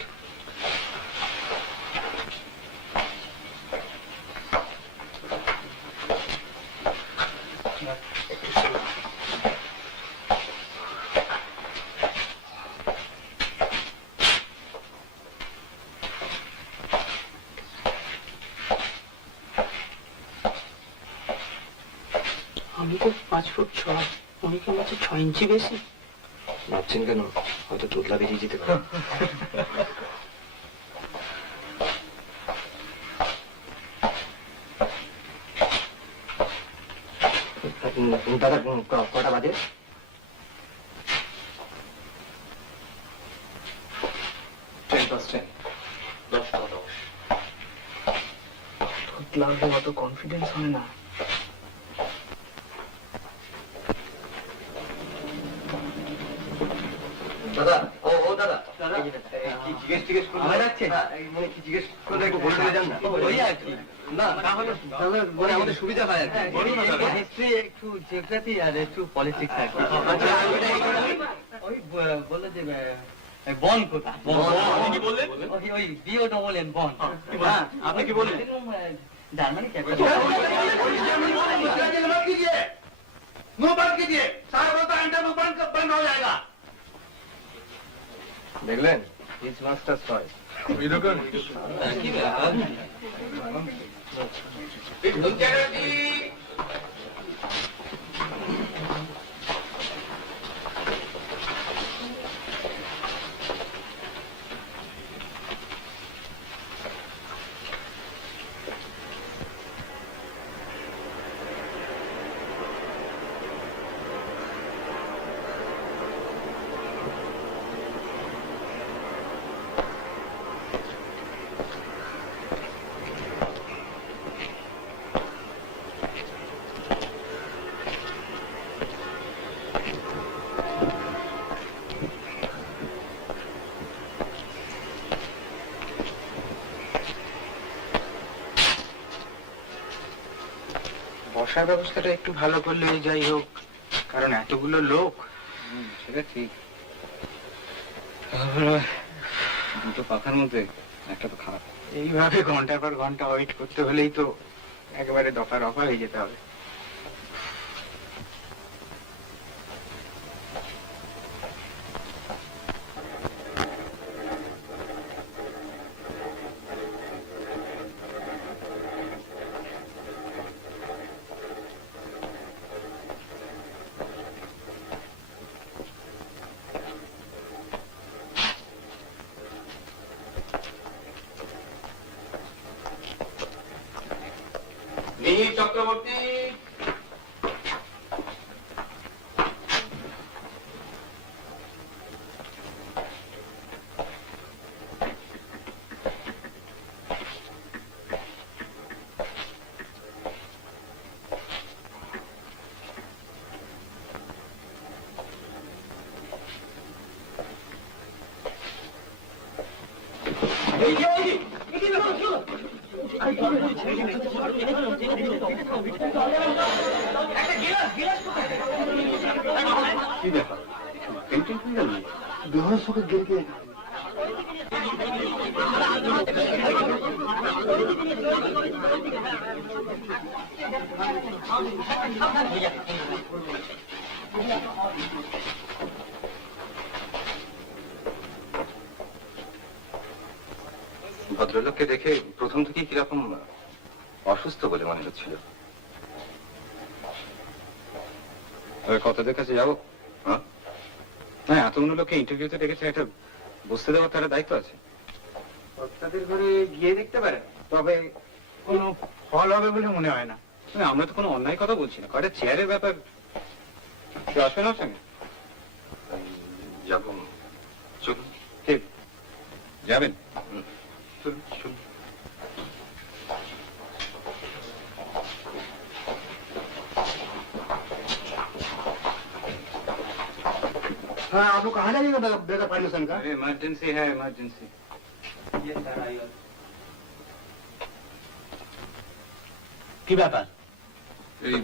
আমি তো 5 ফুট 6, উনি কেমন হচ্ছে 6 ইঞ্চি বেশি। ভাবছেন কেন? হয়তো তোতলা বেরিয়ে যেতে পারে। দাদা কটা বাজে? তোতলা হলে অত কনফিডেন্স হয় না। দাদা, ও দাদা, এই যে দাদা, কি জিজ্ঞেস করতে আমার যাচ্ছে? মানে কি জিজ্ঞেস করলে একটু বলতে যান না? ওই আর কি। না, তাহলে মানে আমাদের সুবিধা হয় আর কি। বলুন না দাদা। হিস্ট্রি, একটু জিওগ্রাফি আর একটু পলিটিক্স আর কি। ওই বললো যে বন কোথা? কি বললেন? ওই BONN বন। হ্যাঁ, আপনি কি বললেন? জার্মানি দেখলেন? হিজ মাস্টার হয়। কি ব্যাপার? বসার ব্যবস্থাটা একটু ভালো করলে যাই হোক, কারণ এতগুলো লোক। সেটা ঠিক। দুটো পাখার মধ্যে একটা তো খারাপ। এইভাবে ঘন্টার পর ঘন্টা ওয়েট করতে হলেই তো একেবারে দফা রফা হয়ে যেতে হবে। চক্রবর্তী, কি ব্যাপার? পেন্টিং হয়ে গেল? বেহসকে গিরকে ভদ্রলোককে দেখে প্রথম থেকেই কিরকম অসুস্থ বলে মনে হচ্ছিল। কতদের কাছে যাবো? হ্যাঁ, না, এতগুলো লোককে ইন্টারভিউতে ডেকেছে, একটা বুঝতে দেওয়ার তার দায়িত্ব আছে। তাদের ঘরে গিয়ে দেখতে পারেন, তবে কোনো ফল হবে বলে মনে হয় না। না, আমরা তো কোনো অন্যায় কথা বলছি না, কয়টা চেয়ারের ব্যাপার। কেউ আসবে না সঙ্গে? যাবো, চলুন। ঠিক যাবেন? চলুন চলুন। हाँ आप लोग कहाँ जाइएगा बेटा फाइनेंसन का? इमरजेंसी है, इमरजेंसी। কি ব্যাপার? এই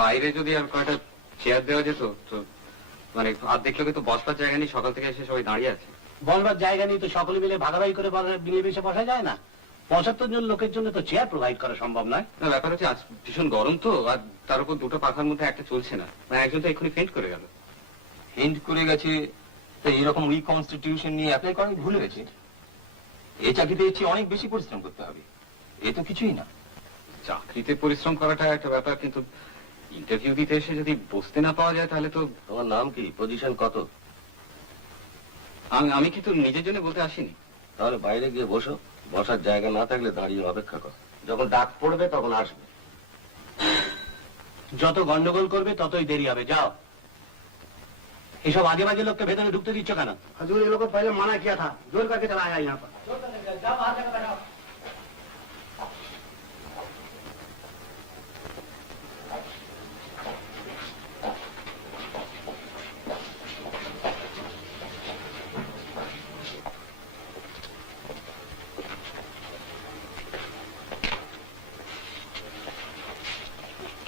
বাইরে যদি আর কয়টা চেয়ার দেওয়া যেত তো, মানে অর্ধেক লোকে তো বসবার জায়গা নেই, সকাল থেকে এসে সবাই দাঁড়িয়ে আছে। বলবার জায়গা নেই তো সকলে মিলে ভাগাভাগি করে মিলেমিশে বসা যায় না? 75 জন লোকের জন্য তো চেয়ার প্রোভাইড করা সম্ভব নয়। না, ব্যাপার হচ্ছে আজ ভীষণ গরম তো, আর তার উপর দুটো পাখার মধ্যে একটা চলছে না, মানে একজন তো এক্ষুনি ফেন্ট করে গেল। হিন্ট করে গেছে তো এরকম উইক কনস্টিটিউশন নিয়ে অ্যাপ্লাই করা ভুলে গেছে। এই চাকরিতে এর চেয়ে অনেক বেশি পরিশ্রম করতে হবে, এ তো কিছুই না। চাকরিতে পরিশ্রম করাটা একটা ব্যাপার, কিন্তু ইন্টারভিউ দিতে এসে যদি বসতে না পাওয়া যায় তাহলে তো। তোমার নাম কি, পজিশন কত? আমি কিন্তু নিজের জন্য বলতে আসিনি। তাহলে বাইরে গিয়ে বসো, বসার জায়গা না থাকলে দাঁড়িয়ে অপেক্ষা করো, যখন ডাক পড়বে তখন আসবে। যত গন্ডগোল করবে ততই দেরি হবে, যাও। এসব আজে বাজে লোককে ভেতরে ঢুকতে দিচ্ছ কেন? हजूर ये लोग को पहले मना किया था, जोर करके चलाया यहाँ पर।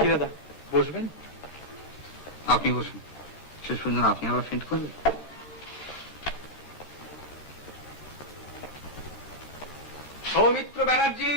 কি দাদা, বসবেন? আপনি বসুন, শেষ পর্যন্ত আপনি আবার ফেন্ট করবেন? Soumitra Banerjee,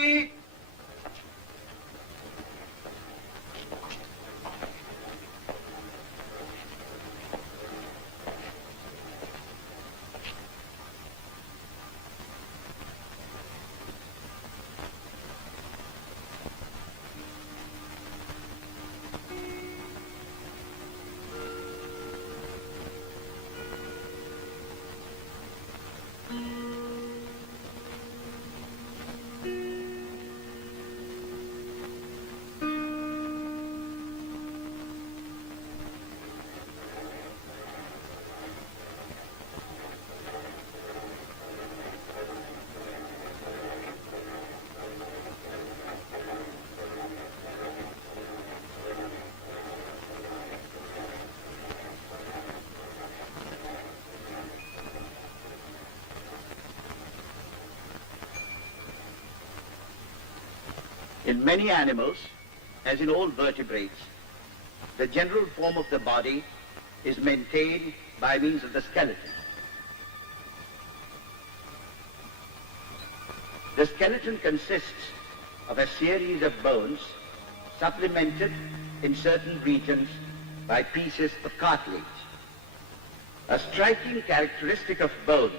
In many animals, as in all vertebrates, the general form of the body is maintained by means of the skeleton. The skeleton consists of a series of bones supplemented in certain regions by pieces of cartilage. A striking characteristic of bone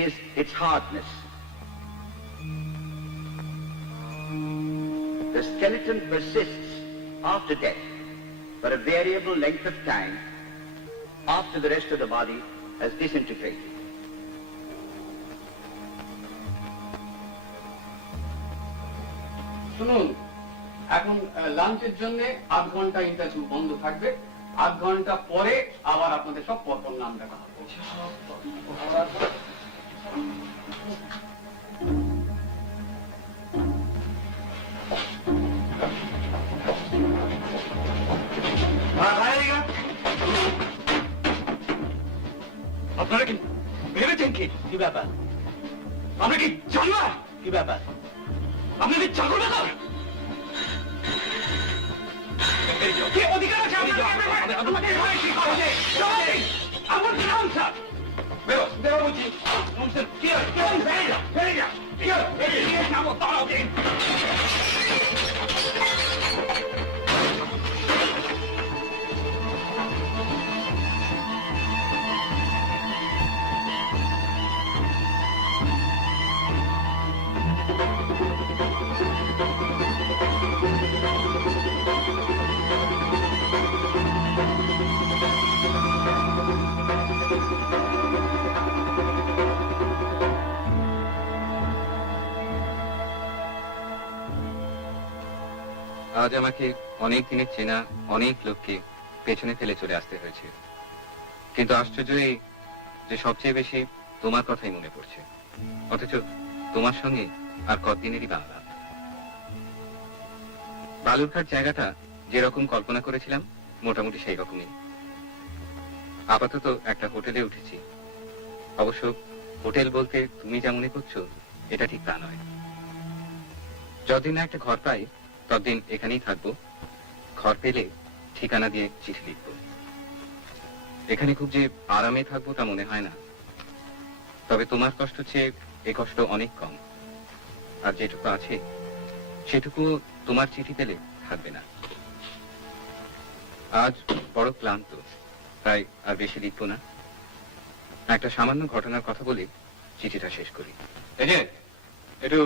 is its hardness. The skeleton persists after death for a variable length of time after the rest of the body has disintegrated. শুনুন, এখন লাঞ্চের জন্য 8 ঘন্টা interview বন্ধ থাকবে। 8 ঘন্টা পরে আবার আপনাদের সব পরপর নাম ডাকা হবে। আপনারা কি ভেবেছেন কি? কি ব্যাপার? আমরা কি জানোয়ার? কি ব্যাপার? আপনাদের চাকর ব্যাপার? কি অধিকার আছে আমাদের আমার নাম স্যার বেরো বলছি। কি নামো তারাও দিন। আজ আমাকে অনেক দিনের চেনা অনেক লোককে পেছনে ফেলে চলে আসতে হয়েছে, কিন্তু আশ্চর্য এই যে সবচেয়ে বেশি তোমার কথাই মনে পড়ছে, অথচ তোমার সঙ্গে আর কতদিনেরই বাংলা। বালুরঘাট জায়গাটা যেরকম কল্পনা করেছিলাম মোটামুটি সেই রকমই। আপাতত একটা হোটেলে উঠেছি। অবশ্য হোটেল বলতে তুমি যা মনে করছো এটা ঠিক তা নয়। যতদিন না একটা ঘর পাই ততদিন এখানেই থাকবো, ঘর পেলে ঠিকানা দিয়ে চিঠি লিখবো। এখানে খুব যে আরামে থাকবো তা মনে হয় না, তবে তোমার কষ্ট চেয়ে এ কষ্ট অনেক কম, আর যেটুকু আছে সেটুকু তোমার চিঠি পেলে থাকবে না। আজ বড় ক্লান্ত, তাই আর বেশি লিখবো না। একটা সামান্য ঘটনার কথা বলে চিঠিটা শেষ করি। এই যে একটু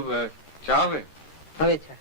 চা হবে? হবে চা।